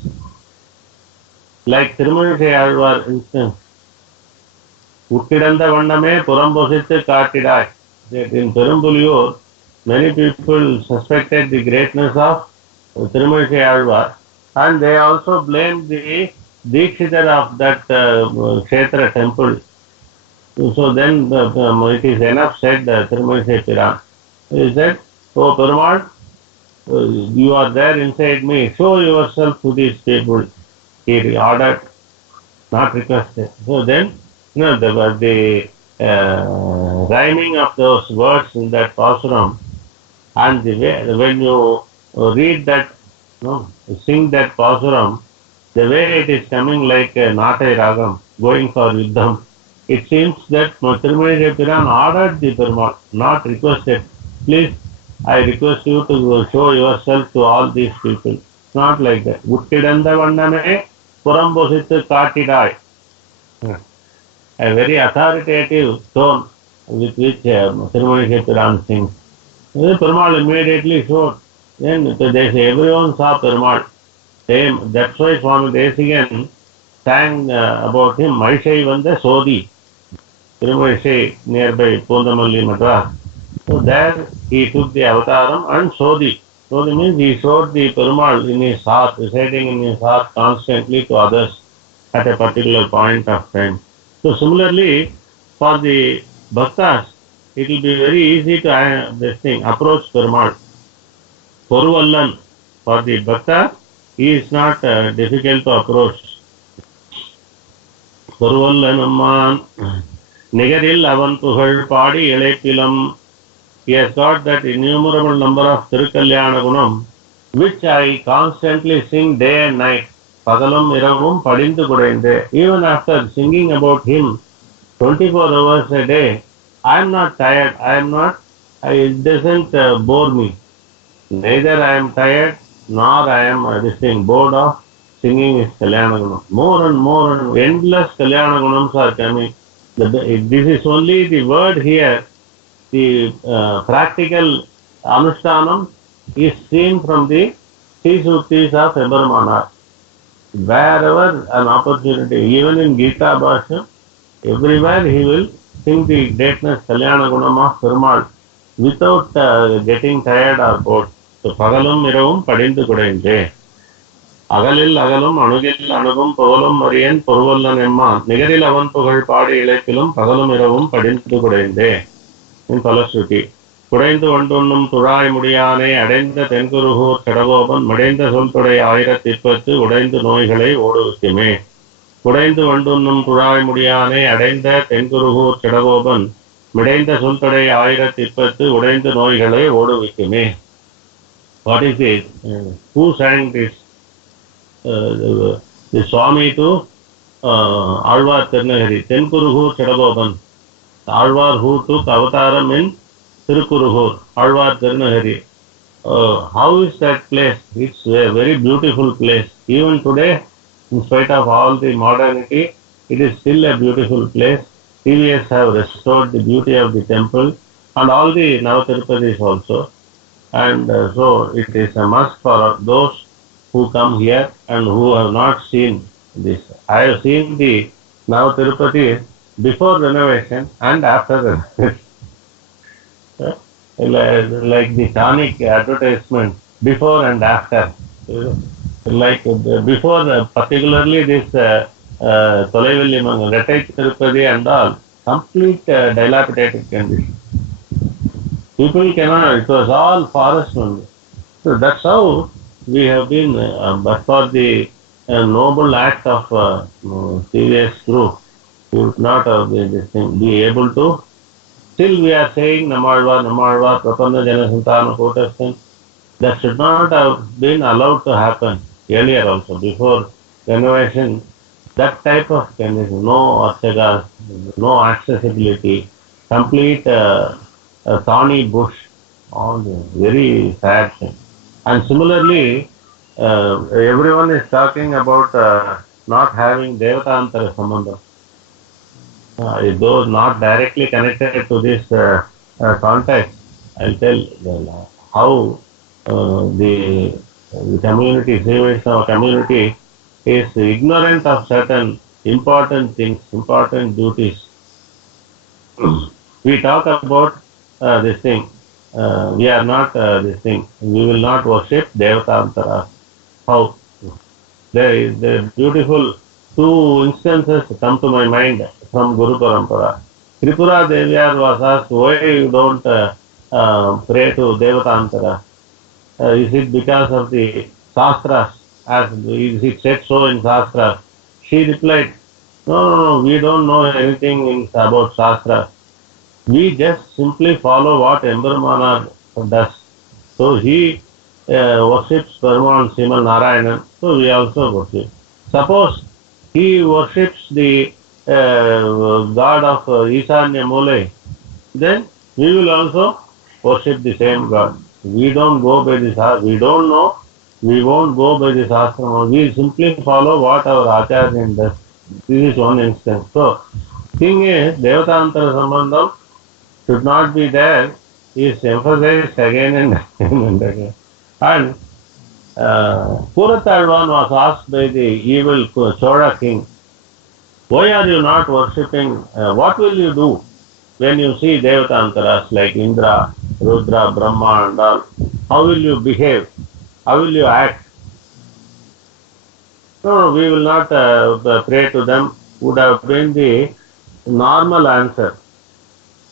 Like Tirumizhi Alvar instance, Ukkidanda Vandame Purambosittu Kattidai. That in Perumbulur, many people suspected the greatness of Tirumizhi Alvar, and they also blamed the Dikshidhar of that Kshetra temple. So then it is enough said, Tirumizhi Piran. He said, "Oh Perumal, you are there inside me, show yourself to these people." He ordered, not requested. So then, the rhyming of those words in that pasuram, and the way, when you read that, sing that pasuram, the way it is coming like a Natai Ragam, going for Yuddham, it seems that Tirumizhi Piran ordered the Perumal, not requested. Please, I request you to show yourself to all these people. Not like that. Uttidanda Vandame Purambosittu Kattidai. A very authoritative tone with which Tirumizhi Piran sings. Perumal immediately showed. Then they say everyone saw Perumal. Same. That's why Swami Desikan sang about him, Maishai Vanda Sodi, Tirumizhi nearby Pondamalli, Madras. So there he took the avataram and Sodi. Sodi means he showed the Perumal in his heart, residing in his heart constantly to others at a particular point of time. So similarly, for the bhaktas, it will be very easy to approach Perumal. Poruvallan, for the bhakta, he is not difficult to approach. Poruvallanamman, Nigaril avan pugal padi ilepilam. He has got that innumerable number of Tirukalyana Gunam, which I constantly sing day and night. Pagalam iravum padindu kudainde. Even after singing about him 24 hours a day, I am not tired. It doesn't bore me. Neither I am tired, nor I am bored of singing his Kalyana Gunam. More and more and endless Kalyana Gunams are coming. This is only the word here. The practical Anushtanam is seen from the Suttis of Ebermanar. Wherever an opportunity, even in Gita Bhashya, everywhere he will sing the greatness Kalyana Gunam of Perumal without getting tired or bored. So, Pagalum Iravum Padindu Kudainte. Agalil Agalum Anugil Anugum Pagalum Marian Purvallan Emma Nigaril Avan Pugal Padi Ilekilum Pagalum Iravum Padindu Kudainte. In Palasuti. Kudaindu Vandunnum Turai Mudiane, Adenda Tenkuruhu, Kadagoban, Madenda Sultude Aira Tipatu, Udaindu Noigalai, Odusime. Kudaindu Vandunnum Turai Mudiane, Adenda Tenkuruhu, Kadagoban, Madenda Sultude Aira Tipatu, Udaindu Noigalai, Odusime. What is it? Who sang this? The Swami to Alvar Tirunagari, Tenkuruhu, Kadagoban. Alvar who took avataram in Tirukurugur, Alvar Tirunagari. How is that place? It's a very beautiful place. Even today, in spite of all the modernity, it is still a beautiful place. TVS have restored the beauty of the temple and all the Navatirupadis also. And so it is a must for those who come here and who have not seen this. I have seen the Navatirupati before renovation and after renovation. Like the tonic advertisement before and after. Like before, particularly this Tolaivillimangal, Rettai Tirupati and all, complete dilapidated condition. People cannot, it was all forest only. So that's how we have been, but for the noble act of serious group, we would not have been, this thing, be able to. Still we are saying Namalva, Prapanna Janasantana Kotastan. That should not have been allowed to happen earlier also, before renovation. That type of condition, no archagas, no accessibility, complete thorny bush, all very sad thing. And similarly, everyone is talking about not having Devatantara Sambandham. Though not directly connected to this context, I'll tell how the community, Sri Vaishnava community, is ignorant of certain important things, important duties. We talk about this thing. We are not this thing. We will not worship Devatantara. How? There is the beautiful two instances come to my mind from Guru Parampara. Tripura Devyar was asked, why you don't pray to Devatantara? Is it because of the Shastras? As is it said so in Shastras? She replied, no, we don't know anything about Shastras. We just simply follow what Embarammana does. So he worships Perumal Sriman Narayanan, so we also worship. Suppose he worships the god of Isanya Mule, then we will also worship the same god. We don't go by this, we don't know, we won't go by this ashram. We simply follow what our Acharya does. This is one instance. So, thing is, Devatantara Sambandham should not be there is emphasized again and again and again. And Puratalvan was asked by the evil Chola king, why are you not worshipping, what will you do when you see Devatantaras like Indra, Rudra, Brahma and all? How will you behave? How will you act? No, we will not pray to them, would have been the normal answer.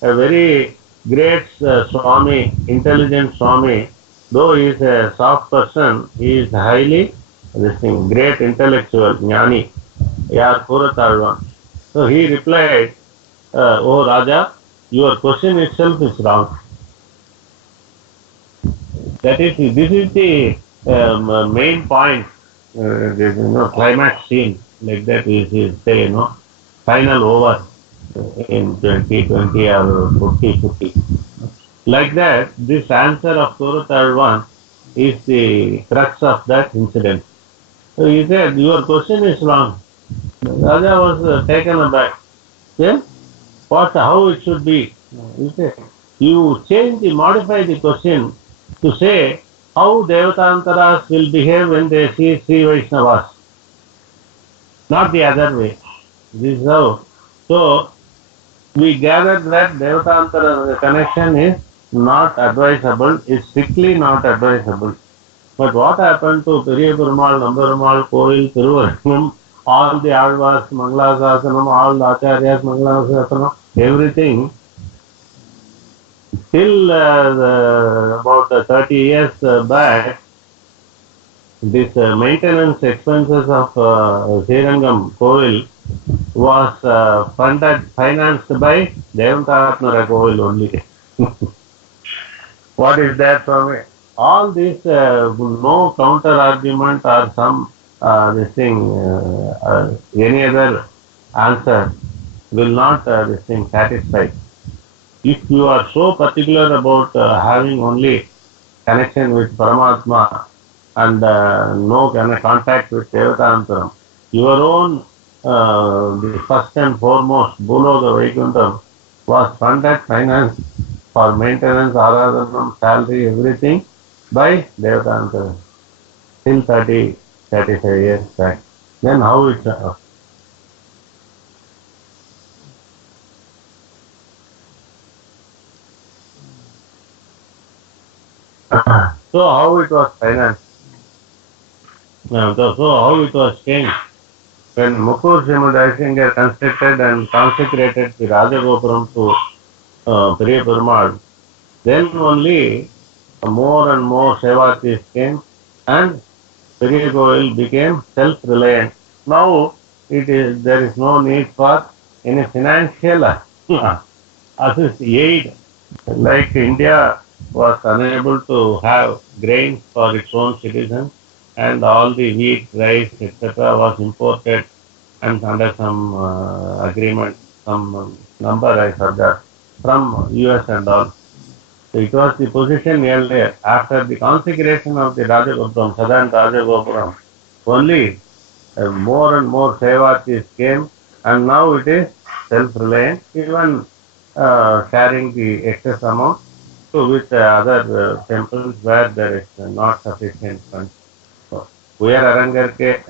A very great Swami, intelligent Swami, though he is a soft person, he is highly great intellectual, Jnani, Yar Puratalvan. So he replied, oh Raja, your question itself is wrong. That is, this is the main point, climax scene, like that we say, final over in 2020 or 40. Like that, this answer of Puratalvan is the crux of that incident. So he said, your question is wrong. Raja was taken aback. Yeah? How it should be? He said, you modify the question to say how Devatantaras will behave when they see Sri Vaishnavas. Not the other way. This is how. So, we gathered that Devatantara connection is not advisable, is strictly not advisable. But what happened to Periya Perumal, Nambarumal, Kovil, Thiruvaranam, all the Alvars, Mangalasasanam, all the Acharyas, Mangalasasanam, everything, till about 30 years back, this maintenance expenses of Srirangam Kovil was financed by Devatatmara Kovil only. What is that from it? All this, no counter argument or some any other answer will not satisfy. If you are so particular about having only connection with Paramatma and no kind of contact with Devatantaram, your own, the first and foremost, Bhuloga Vaikuntham was funded, financed for maintenance, Aradhanam, salary, everything by Devatantaram till 30, 35 years back. Then how it so how it was financed? So how it was changed? When Mukur Srimadasinger constructed and consecrated the Rajagopuram to Periya Perumal, then only more and more Sevatis came and Periya Koil became self-reliant. Now there is no need for any financial aid. Like India was unable to have grains for its own citizens, and all the wheat, rice, etc. was imported and under some agreement, some number I forgot, from US and all. So it was the position earlier. After the consecration of the Rajagopuram, Southern Rajagopuram, only more and more Sevatis came, and now it is self-reliant, even sharing the excess amount to with other temples where there is not sufficient funds. So, Uyar Arangarke,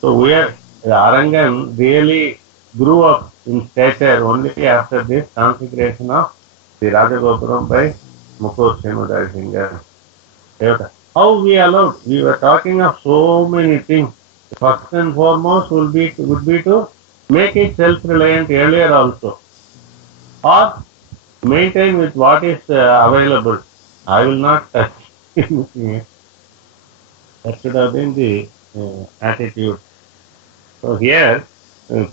so Uyar Arangan really grew up in stature only after this consecration of the Rajagopuram by Mukur Srimadasinger. How we allowed? We were talking of so many things. First and foremost would be to make it self-reliant earlier also, or maintain with what is available. I will not touch anything. That should have been the attitude. So here,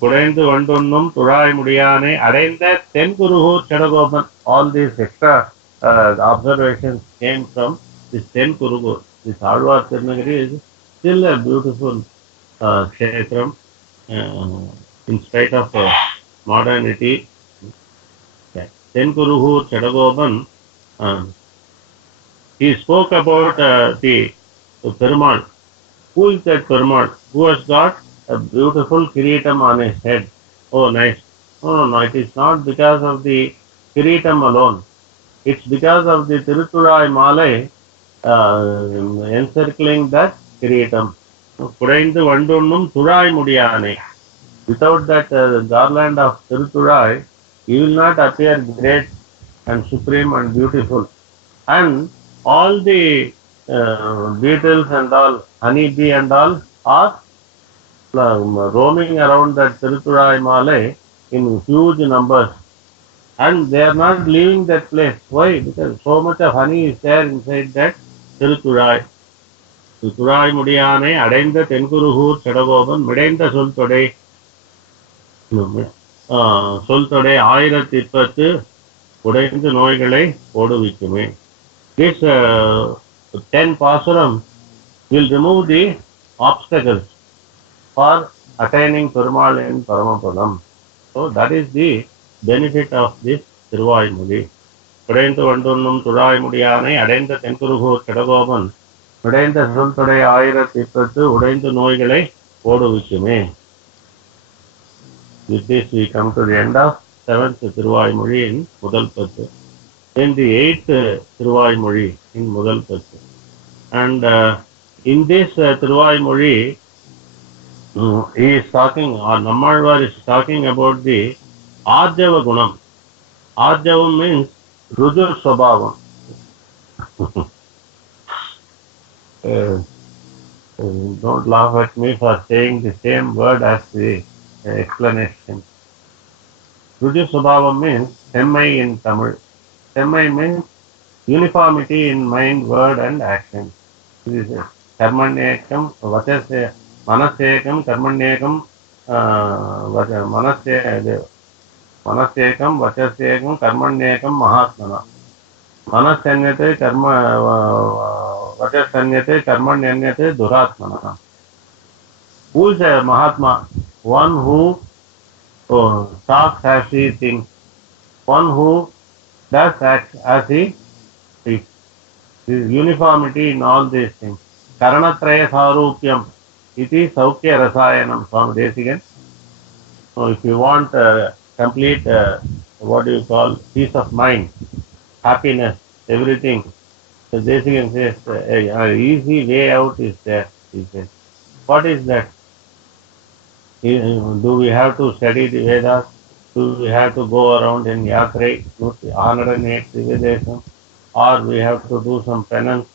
குடைந்து வண்டுண்ணும் துழாய் முடியானை அடைந்த Thenkurugur Chadagopan, all these extra observations came from this Tenkurugur. This Alvar Tirunagari is still a beautiful kshetram in spite of modernity. Tenkurugur Chadagopan, he spoke about the Perumal. Who is that Perumal? Who has got a beautiful kiritam on his head? Oh, nice. No, it is not because of the kiritam alone. It's because of the Tiruthurai Malai encircling that kiritam. Kudaindu Vandunnum Thurai Mudiyane. Without that garland of Tiruthurai, you will not appear great and supreme and beautiful. And all the beetles and all, honeybee and all, are roaming around that Tiruthurai Malai in huge numbers. And they are not leaving that place. Why? Because so much of honey is there inside that Tiruthurai. Tiruthurai Mudiyane, Adainda Tenkurugur Chadagopan, Midainda Sultodai, Sultodai, Ayiratipathu, Udaindu Noigalai, Oduvikkume. This 10 Pasuram will remove the obstacles for attaining Perumal and Paramapadam. So that is the benefit of this Thiruvaimuli. Kudaindu Vandunnum Thurai Mudiyane, Adainda Tenkurugur Chadagopan, Midainda Sultodai Ayiratipathu, Udaindu Noigalai, Oduvikkume. With this we come to the end of 7th Thiruvaimuli in Mudal Pattu. Then the 8th Thiruvaimuli in Mudal Pattu. And in this Thiruvaimuli, he is talking, or Nammalvar is talking about the Arjava Gunam. Arjava means Rujur Swabhavam. Don't laugh at me for saying the same word as the explanation. Rujur Swabhavam means Semmai in Tamil. Semmai means uniformity in mind, word and action. This is Karmanyekam, Manasekam, Karmanyekam, Manasekam, Vachasekam, Karmanyekam, Mahatmana. Manasanyate, Vachasanyate, Karmanyanyate, Duratmana. Who is a Mahatma? One who talks as he thinks. one who does act as he speaks. There is uniformity in all these things. Karanatraya sarupyam iti saukya rasayanam, Swami Desikan. So if you want complete, what do you call, peace of mind, happiness, everything, so Desikan says, an easy way out is there, he says. What is that? Do we have to study the Vedas? Do we have to go around in Yatre, 108 Trivedesam? Or we have to do some penance?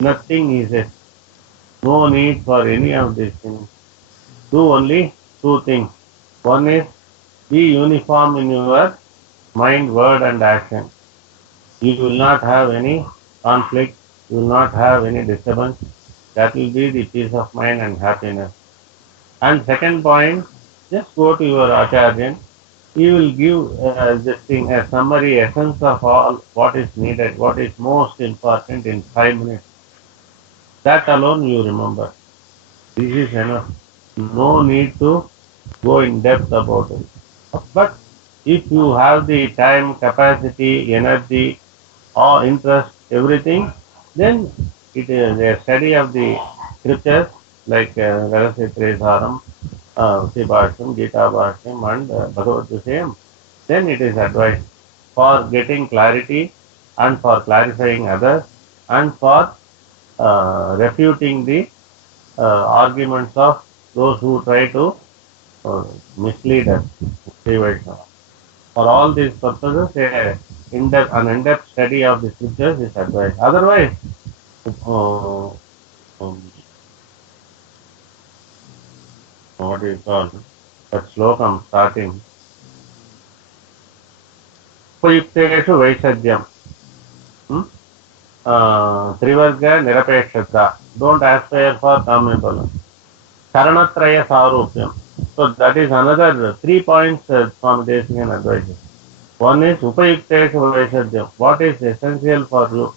Nothing, he says. No need for any of these things. Do only two things. One is be uniform in your mind, word and action. You will not have any conflict. You will not have any disturbance. That will be the peace of mind and happiness. And second point, just go to your Acharyan. He will give this thing a summary essence of all what is needed, what is most important in 5 minutes. That alone you remember. This is enough. No need to go in depth about it. But if you have the time, capacity, energy, or interest, everything, then it is a study of the scriptures like Rahasya Saram, Bhakti Gita Bhashyam, and Bhagavad Gita. Then it is advised for getting clarity and for clarifying others and for refuting the arguments of those who try to mislead us. For all these purposes, an in-depth study of the scriptures is advised. Otherwise, what do you call that slokam starting? उपयुक्तेषु वैषद्यम्, त्रिवर्ग निरपेक्षता, don't aspire for common. Karanatraya sarupyam. So that is another 3 points Swami Desikan advises. One is upayukteshu vaishadhyam. What is essential for you?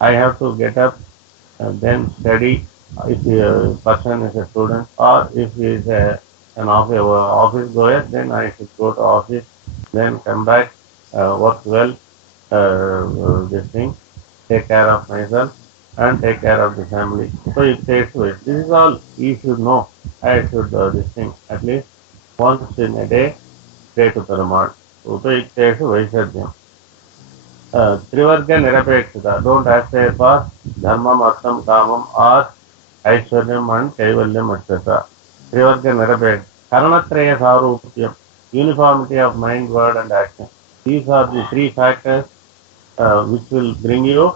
I have to get up and then study. If a person is a student, or if he is an office goer, then I should go to office, then come back, work well, this thing, take care of myself and take care of the family. So it takes away. This is all you should know. I should this thing at least once in a day, pray to Perumal. Upayukteshu vaishadhyam. Trivarga nirapekshita. Don't aspire for dharmam, artham, kamam, or aishwaryam and kaivalyam, etc. Trivarga nirapekshita. Karanatraya sarupyam. Uniformity of mind, word and action. These are the 3 factors which will bring you.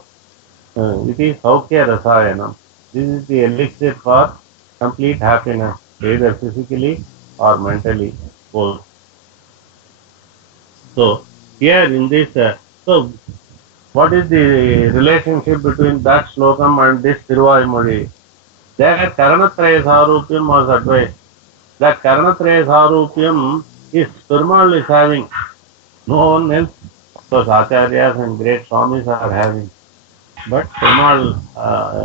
It is saukya rasayanam. This is the elixir for complete happiness, either physically or mentally, both. So here in this, so what is the relationship between that slokam and this Tiruvazhimozhi? There Karanatraya sarupyam was advised. That Karanatraya sarupyam is Perumal is having. No one else, because Acharyas and great Swamis are having. But Perumal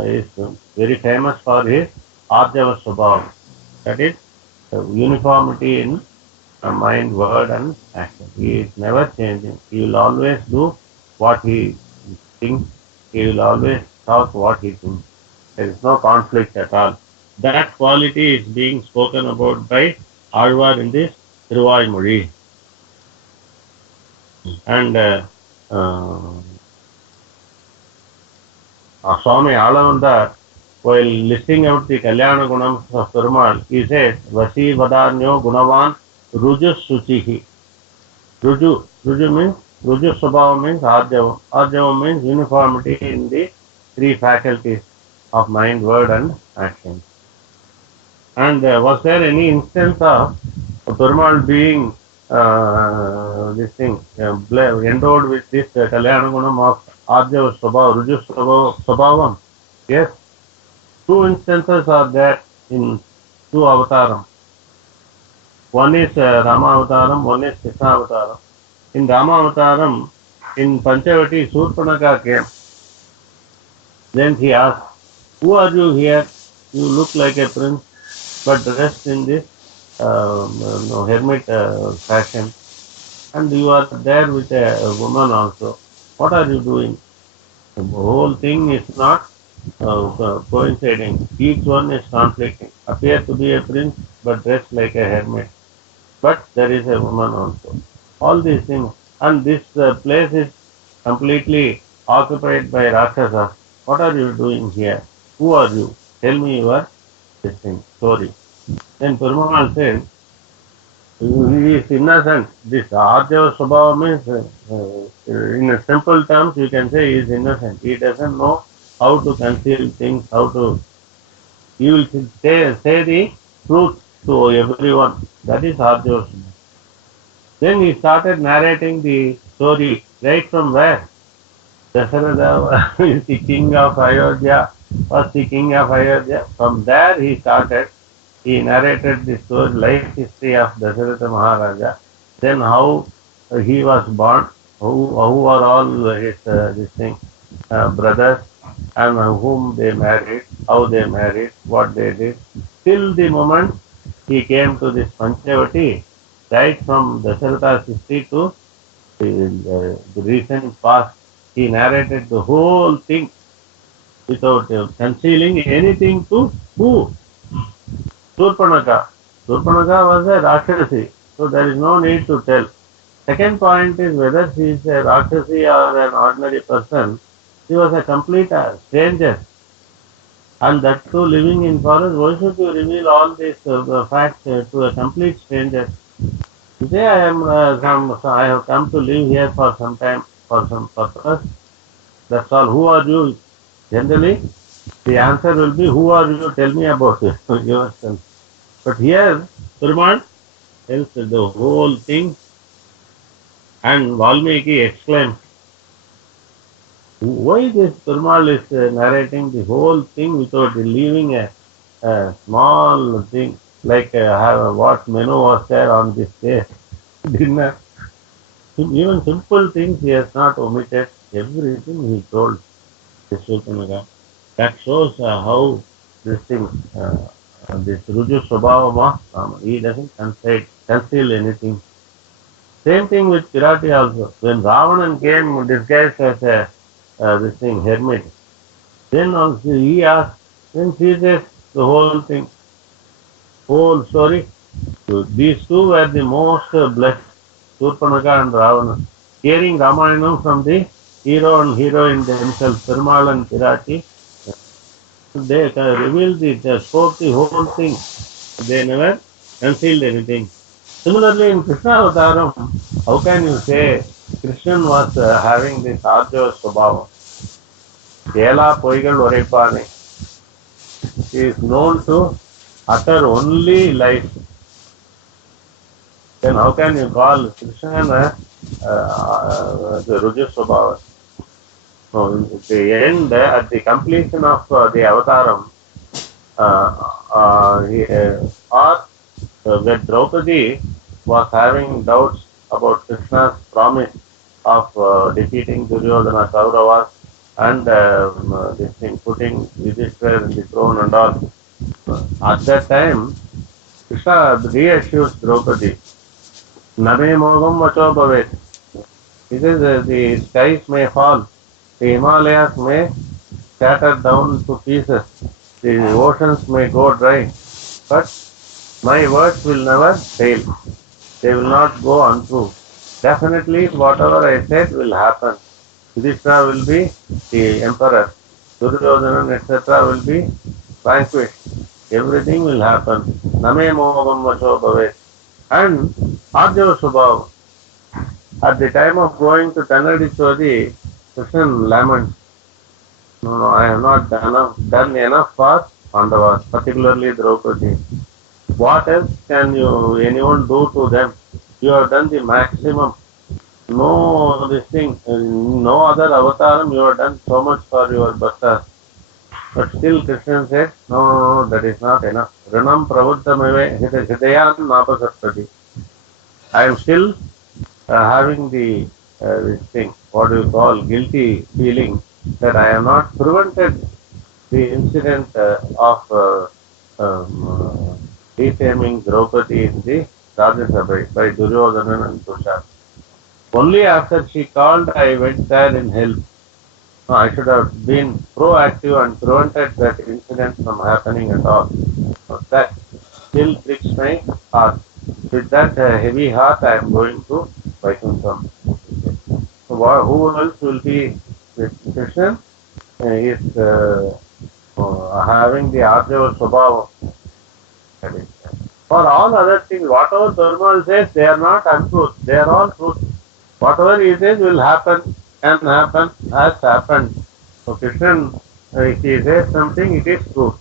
is very famous for his Arjava Swabhavam. That is uniformity in mind, word and action. He is never changing. He will always do what he thinks. He will always talk what he thinks. There is no conflict at all. That quality is being spoken about by Alvar in this Tiruvazhimozhi. And Swami Alavanda, while listing out the Kalyana Gunams of Perumal, he says, Vasi Vadarnyo Gunavan Ruju Suchihi. Ruju means, Ruju Swabhava means Arjava. Arjava means uniformity in the 3 faculties of mind, word and action. And was there any instance of Perumal being this thing, endowed with this Kalyana Gunam of Arjava Swabhava, Ruju Swabhavam? Yes. 2 instances are there in 2 avataram. One is Rama avataram, one is Krishna avataram. In Rama avataram, in Panchavati, Surpanaka came. Then he asked, who are you here? You look like a prince, but dressed in this hermit fashion. and you are there with a woman also. What are you doing? The whole thing is not coinciding. Each one is conflicting. Appear to be a prince, but dressed like a hermit. But there is a woman also. All these things. And this place is completely occupied by Rakshasas. What are you doing here? Who are you? Tell me your this thing, story. Then Perumal said, he is innocent. This Arjava Swabhava means, in a simple terms, you can say he is innocent. He doesn't know how to conceal things, how to. He will say the truth to everyone. That is Arjava Swabhava. Then he started narrating the story right from where Dasharatha is the king of Ayodhya, was the king of Ayodhya. From there he started. He narrated the story, life history of Dasharatha Maharaja. Then how he was born, who are all his this thing, brothers, and whom they married, how they married, what they did. Till the moment he came to this Panchavati, right from Dasharatha's history to the recent past, he narrated the whole thing without concealing anything to who? Surpanaka. Surpanaka was a Rakshasi, so there is no need to tell. Second point is whether she is a Rakshasi or an ordinary person. She was a complete stranger, and that too living in forest. Why should you reveal all these facts to a complete stranger? You say I have come to live here for some time for some purpose. That's all. Who are you? Generally, the answer will be, who are you? Tell me about yourself. But here, Perumal tells the whole thing, and Valmiki exclaims, why this Perumal is narrating the whole thing without leaving a small thing, like what menu was there on this day, dinner. Even simple things he has not omitted. Everything he told Shulpanaga. That shows how this thing, this Ruju Swabhava, he doesn't conceal anything. Same thing with Pirati also. When Ravanan came disguised as a this thing, hermit, then also he asked, then she says the whole thing, whole story. So these two were the most blessed, Surpanaka and Ravana. Hearing Ramayanam from the hero and heroine themselves, Perumal and Pirati, they revealed they spoke the whole thing. They never concealed anything. Similarly, in Krishna Avataram, how can you say Krishnan was having this Arjava Swabhava? Kela Poigal Orepane. He is known to utter only lies. Then how can you call Krishna the Ruja Swabhava? So, at the end, at the completion of the Avataram, when Draupadi was having doubts about Krishna's promise of defeating Duryodhana Kauravas and this thing, putting Yudhishthira in the throne and all. At that time, Krishna reassures Draupadi, Name Mogam Vacho Bhavet. He says the skies may fall, the Himalayas may scatter down to pieces, the oceans may go dry, but my words will never fail. They will not go untrue. Definitely, whatever I said will happen. Yudhishthira will be the emperor. Duryodhana, etc. will be vanquished. Everything will happen. Name Mogam Vacho Bhavet. And Arjava Swabhava. At the time of going to Kannadichodi, Krishna laments, no, I have not done enough for Pandavas, particularly Draupadi. What else can anyone do to them? You have done the maximum. No, this thing, no other avataram you have done so much for your bhaktas. But still Krishna said, no, that is not enough. Ranam pravuddhameve hridayan napasarpati. I am still having this thing, what do you call, guilty feeling that I have not prevented the incident of defaming Draupadi in the Rajya Sabha by Duryodhana and Tushar. Only after she called, I went there in help. No, I should have been proactive and prevented that incident from happening at all. So that still pricks my heart. With that heavy heart, I am going to Vaikuntham. So who else will be with Krishna? He is having the Arjava Swabhava. For all other things, whatever Perumal says, they are not untruth. They are all truth. Whatever he says will happen, can happen, has happened. So Krishna, if he says something, it is true.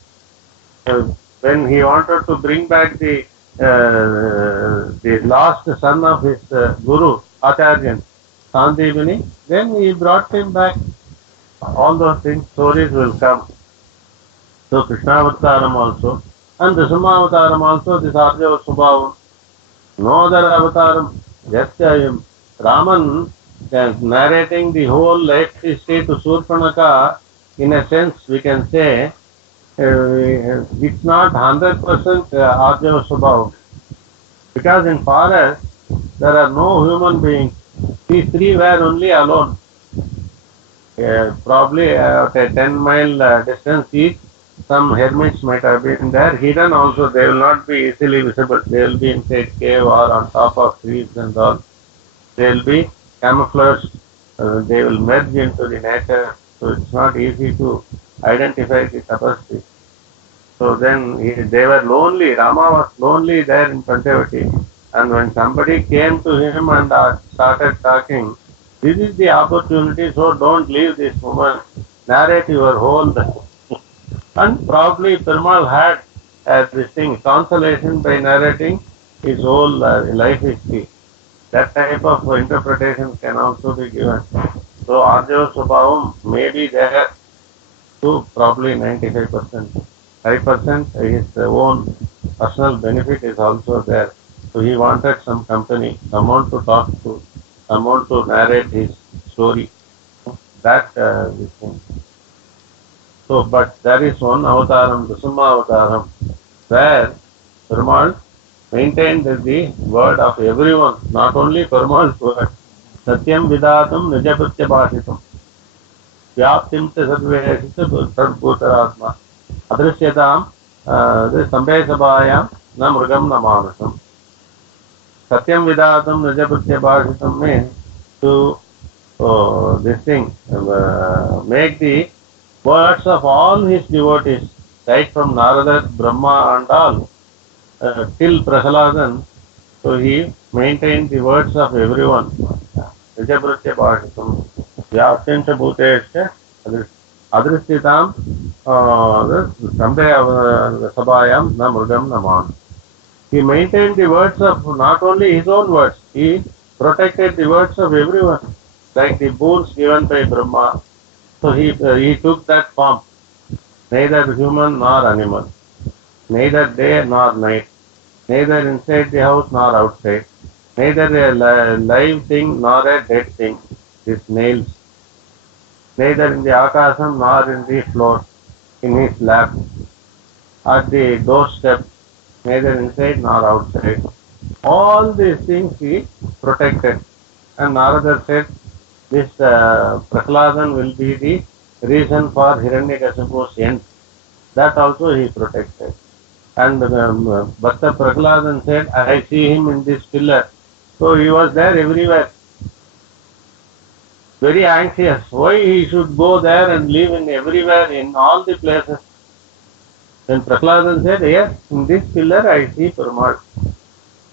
When he wanted to bring back the lost son of his guru, Acharyan, Sandipani, then he brought him back. All those things, stories will come. So Krishna Avataram also, and Nrsimha Avataram also, this Arjava Subhavam. No other Avataram. Just Raman narrating the whole life history to Surpanaka, in a sense, we can say, it's not 100% Arjava Subhavam. Because in forest, there are no human beings. These three were only alone. Probably at a 10-mile distance each, some hermits might have been there. Hidden also, they will not be easily visible. They will be inside cave or on top of trees and all. They will be camouflaged. They will merge into the nature. So it's not easy to identify the tapasvi. So then they were lonely. Rama was lonely there in Panchavati. And when somebody came to him and started talking, this is the opportunity, so don't leave this woman. Narrate your whole. And probably Perumal had this thing, consolation by narrating his whole life history. That type of interpretation can also be given. So Arjava Swabhavam may be there to probably 95%. 5% his own personal benefit is also there. So he wanted some company, someone to talk to, someone to narrate his story. That this thing. So, but there is one avataram, Nrsimha avataram, where Perumal maintained the word of everyone, not only Perumal's word. Satyam vidatam nijapritya bhashitam. Vyaptim te sadveshita sadbhutaratma. Adrishyatam sambhe sabhayam na mrugam na manasam. Satyam vidatam nijapritya bhashitam means to this thing, make the words of all his devotees, right from Narada, Brahma and all, till Prahaladan, so he maintained the words of everyone. Nijabhritya bhashitam, vyaptincha bhutescha, adrishtitam, sambhe sabhayam na mrugam naman. He maintained the words of not only his own words, he protected the words of everyone, like the boons given by Brahma. So he took that form, neither human nor animal, neither day nor night, neither inside the house nor outside, neither a live thing nor a dead thing, his nails, neither in the akasam nor in the floor, in his lap, at the doorstep, neither inside nor outside. All these things he protected. And Narada said, this Prahladan will be the reason for Hiranyakashipu's end. That also he protected. And Bhatta Prahladan said, I see him in this pillar. So he was there everywhere. Very anxious. Why he should go there and live in everywhere, in all the places? Then Prahladan said, yes, in this pillar I see Perumal.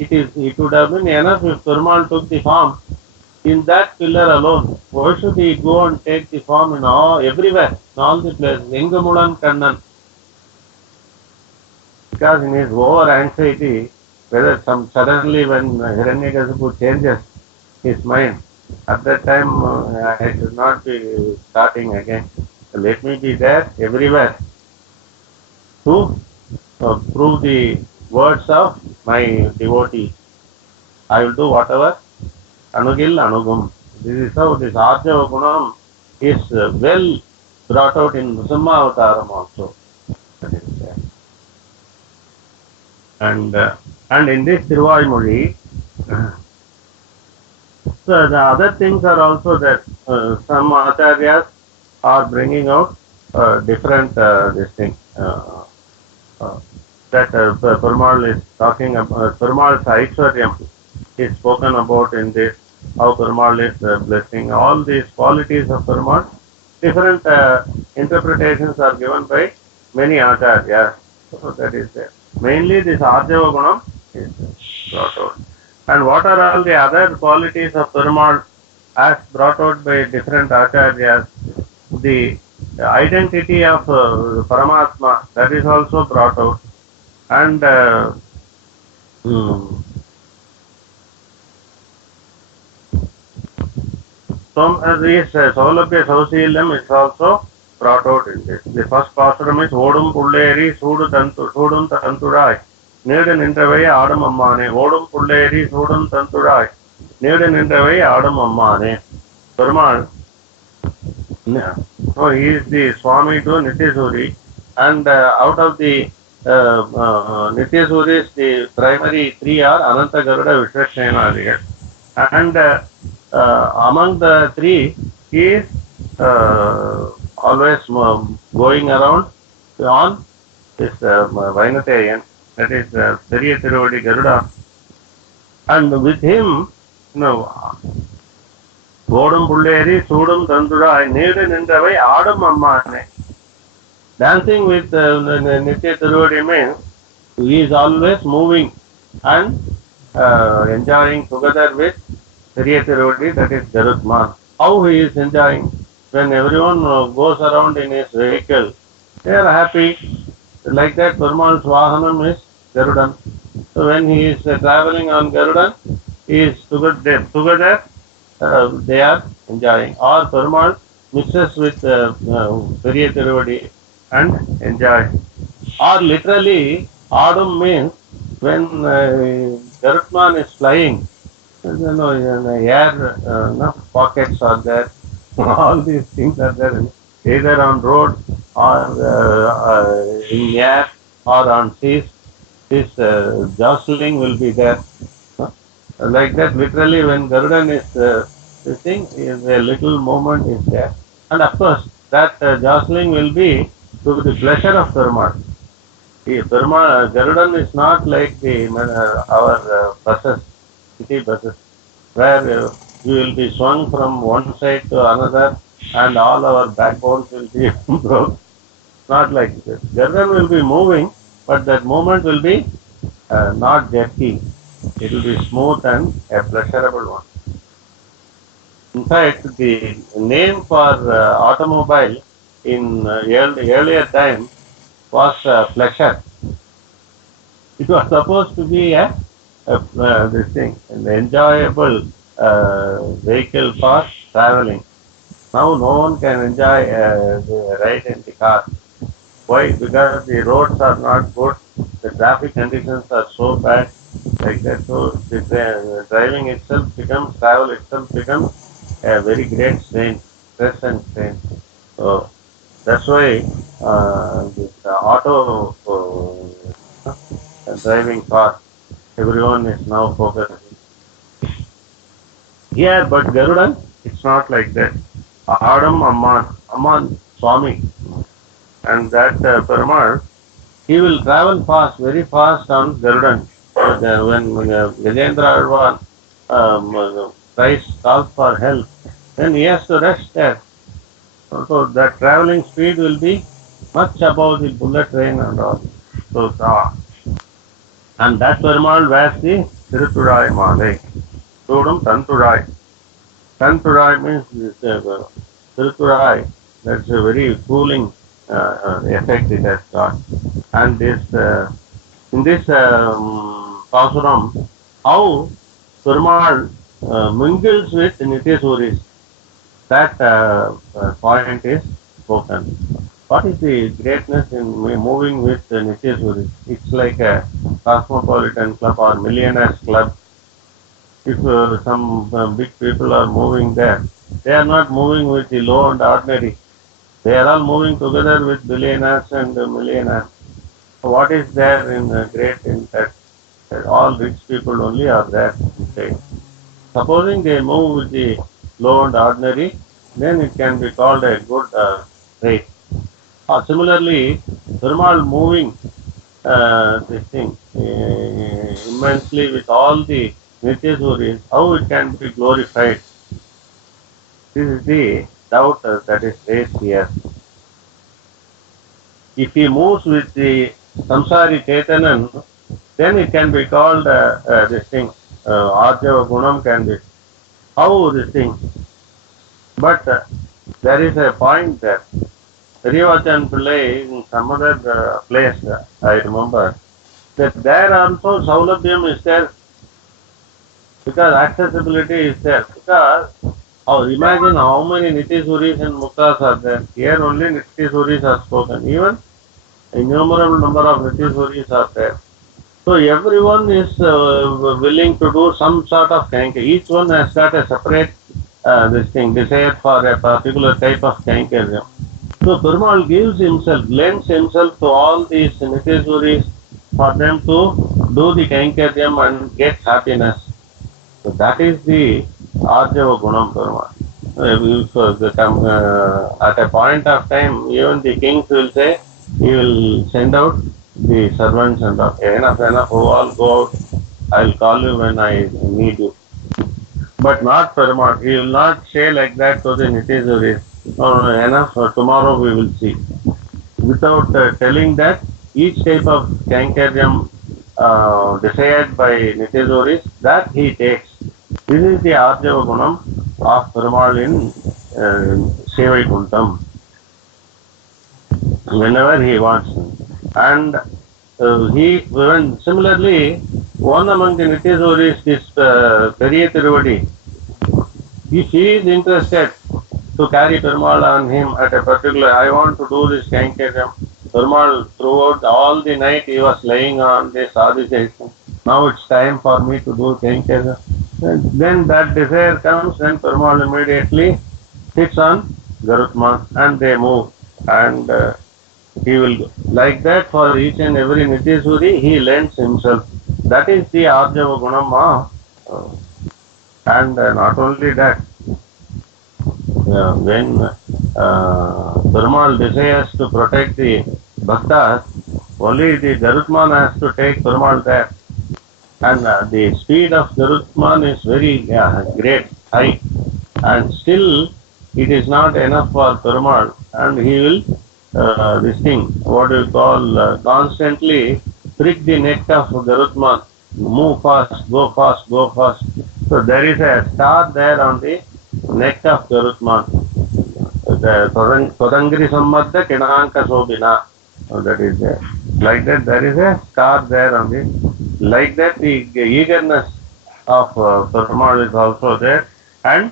It would have been enough if Perumal took the form in that pillar alone. Why should he go and take the form in everywhere, in all the places? Engamulan Kannan. Because in his over anxiety, whether suddenly when Hiranyakasipu changes his mind, at that time I should not be starting again. So let me be there everywhere to prove the words of my devotee. I will do whatever. Anugil Anugam. This is how this Arjava Gunam is well brought out in Nrsimha Avataram also. And in this Tiruvazhmozhi, So the other things are also that some acharyas are bringing out different this thing. That Perumal is talking about, Perumal's Aishwaryam is spoken about in this, how Perumal is blessing. All these qualities of Perumal, different interpretations are given by many acharyas. So that is there. Mainly this Arjava Gunam is brought out. And what are all the other qualities of Perumal as brought out by different acharyas? The identity of Paramatma, that is also brought out. And this Saulabhya Sausilyam is also brought out in this. The first pasturam is Odum Pulleri Sudum Tanturai. Need an intervey Adam Ammane. Odum Pulleri Sudum Tanturai. Need an intervey Adam Ammane. Perumal. So he is the Swami to Nityasuri, and out of the Nityasuris, the primary three are Ananta Garuda Vishwasena, and among the three, he is always going around on this Vainateyan, that is Periya Tiruvadi Garuda, and with him, Godum Pulleri, Sudum Tandura, Needed Nindavai, Adam Ammane. Dancing with Nitya Tiruvadi means he is always moving and enjoying together with Periya Tiruvadi, that is Garudman. How he is enjoying? When everyone goes around in his vehicle, they are happy. Like that, Perumal's Vahanam is Garudan. So when he is traveling on Garudan, he is together. They are enjoying. Or Perumal mixes with Periya Tiruvadi and enjoy. Or literally, Adum means when Garudman is flying, air pockets are there. All these things are there, either on road or in air or on seas. This jostling will be there. Like that, literally, when Garudan is this thing, a little movement is there. And of course, that jostling will be to the pleasure of Perumal. Garudan is not like the our buses, city buses, where you will be swung from one side to another and all our backbones will be broke. Not like this. Garudan will be moving, but that movement will be not jerky. It will be smooth and a pleasurable one. In fact, the name for automobile in earlier time was pleasure. It was supposed to be this thing, an enjoyable vehicle for traveling. Now no one can enjoy the ride in the car. Why? Because the roads are not good, the traffic conditions are so bad, like that. So the driving itself becomes, travel itself becomes a very great strain, stress and strain. So that's why this auto driving car, everyone is now focusing. Here, but Garudan, it's not like that. Adam Amman Swami, and that Perumal, he will travel fast, very fast on Garudan. When Gajendra Alvan Christ calls for help, then he has to rest there. So that traveling speed will be much above the bullet train and all. So and that Perumal wears the Tiruthurai Malai. Sudum Tanturai. Tanturai means Tiruthurai. That's a very cooling effect it has got. And this in this Pasuram, how Perumal mingles with Nityasuris, that point is spoken. What is the greatness in moving with Nityasuris? It's like a cosmopolitan club or millionaires club. If some big people are moving there, they are not moving with the low and ordinary. They are all moving together with billionaires and millionaires. So what is there in great in that all rich people only are there inside. supposing they move with the low and ordinary, then it can be called a good trait. Similarly, Perumal moving this thing immensely with all the Nityasuris, how it can be glorified? This is the doubt that is raised here. If he moves with the samsari Chetanan, then it can be called this thing, Arjava Gunam can be. How this thing? But there is a point there. Periyavachan Pillai in some other place, I remember, that there also Saulabhyam is there because accessibility is there. Because imagine how many Nityasuris and Muktas are there. Here only Nityasuris are spoken. Even innumerable number of Nityasuris are there. So everyone is willing to do some sort of kainkarya. Each one has got a separate desire for a particular type of kainkarya. So Perumal gives himself, lends himself to all these Nityasuris for them to do the kainkaryam and get happiness. So that is the Arjava Gunam Perumal. At a point of time, even the kings will say, he will send out the servants and enough, all go out. I will call you when I need you. But not Perumal. He will not say like that to the Nityasuris. No, enough, tomorrow we will see. Without telling that each type of Kankaryam desired by Nityasuris, that he takes. This is the Arjava Gunam of Perumal in Sevaikuntam. Whenever he wants. And even similarly, one among the Nityasuris, this Periya Tiruvadi, if he is interested to carry Perumal on him at a particular, I want to do this Kankaryam. Perumal, throughout all the night, he was laying on this Adiseshan. Now it's time for me to do Kankaryam. Then that desire comes, and Perumal immediately sits on Garutman and they move. And he will, like that for each and every Nityasuri, he lends himself. That is the Arjava Gunam. And not only that, when Perumal desires to protect the Bhaktas, only the Garutman has to take Perumal there. And the speed of Garutman is very great, high. And still, it is not enough for Perumal. And he will, constantly prick the neck of Garutman. Move fast, go fast, go fast. So there is a star there on the neck of Garutman. The Kodangri Sammadda Kedanka Sobina. That is there. Like that, there is a star there on the. Like that, the eagerness of Perumal is also there. And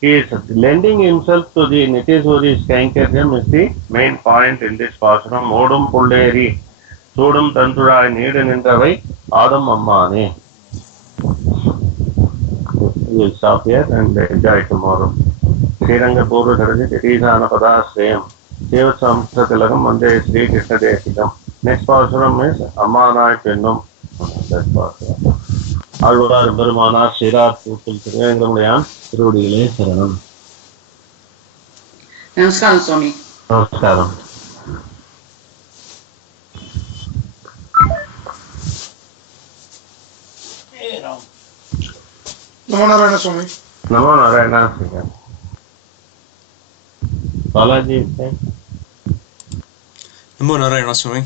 he is lending himself to the Nityasuri's Kankaryam is the main point in this Pasanam. Modum Pulleri, Sudum Tanturai, Needin Intravai, Adam Ammane. We will stop here and enjoy tomorrow. Sriranga Purva Dharajit, Itisana Padasrayam, Seva Samsatilagam, Mande Sri Krishna Desikam. Next Pasanam is Ammanai Pennum. That's Pasanam. Alvar பெருமானார் சீரார் கூட்டில் திருவேங்கடமுடையான் திருவடிகளே சரணம். நமஸ்காரம் சுவாமி. நமஸ்காரம். நமோ நாராயண சுவாமி. நமோ நாராயண பாலாஜி. நமோ நாராயண சுவாமி.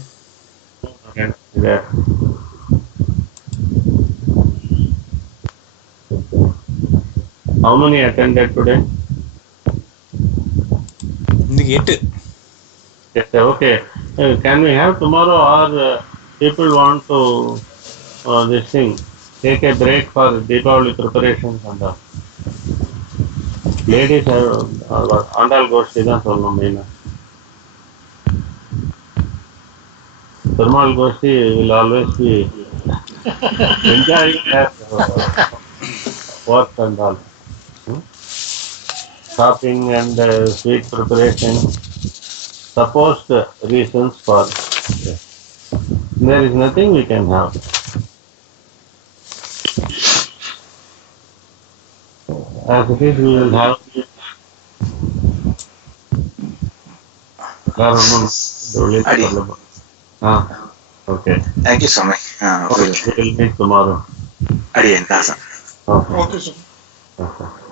How many attended today? இன்னைக்கு 8. Yes, okay. Can we have tomorrow, or people want to this thing, take a break for Deepavali preparations and all? Ladies Andal Goshti தான் சொல்லணும் மெயினா. Perumal Goshti will always be enjoying their work and all. Shopping and sweet preparation, supposed reasons for this. There is nothing we can have. As it is, we will have Adi. Okay. Thank you, Swami. We will meet tomorrow. Adi and Dasa. Okay. Okay, sir. Okay.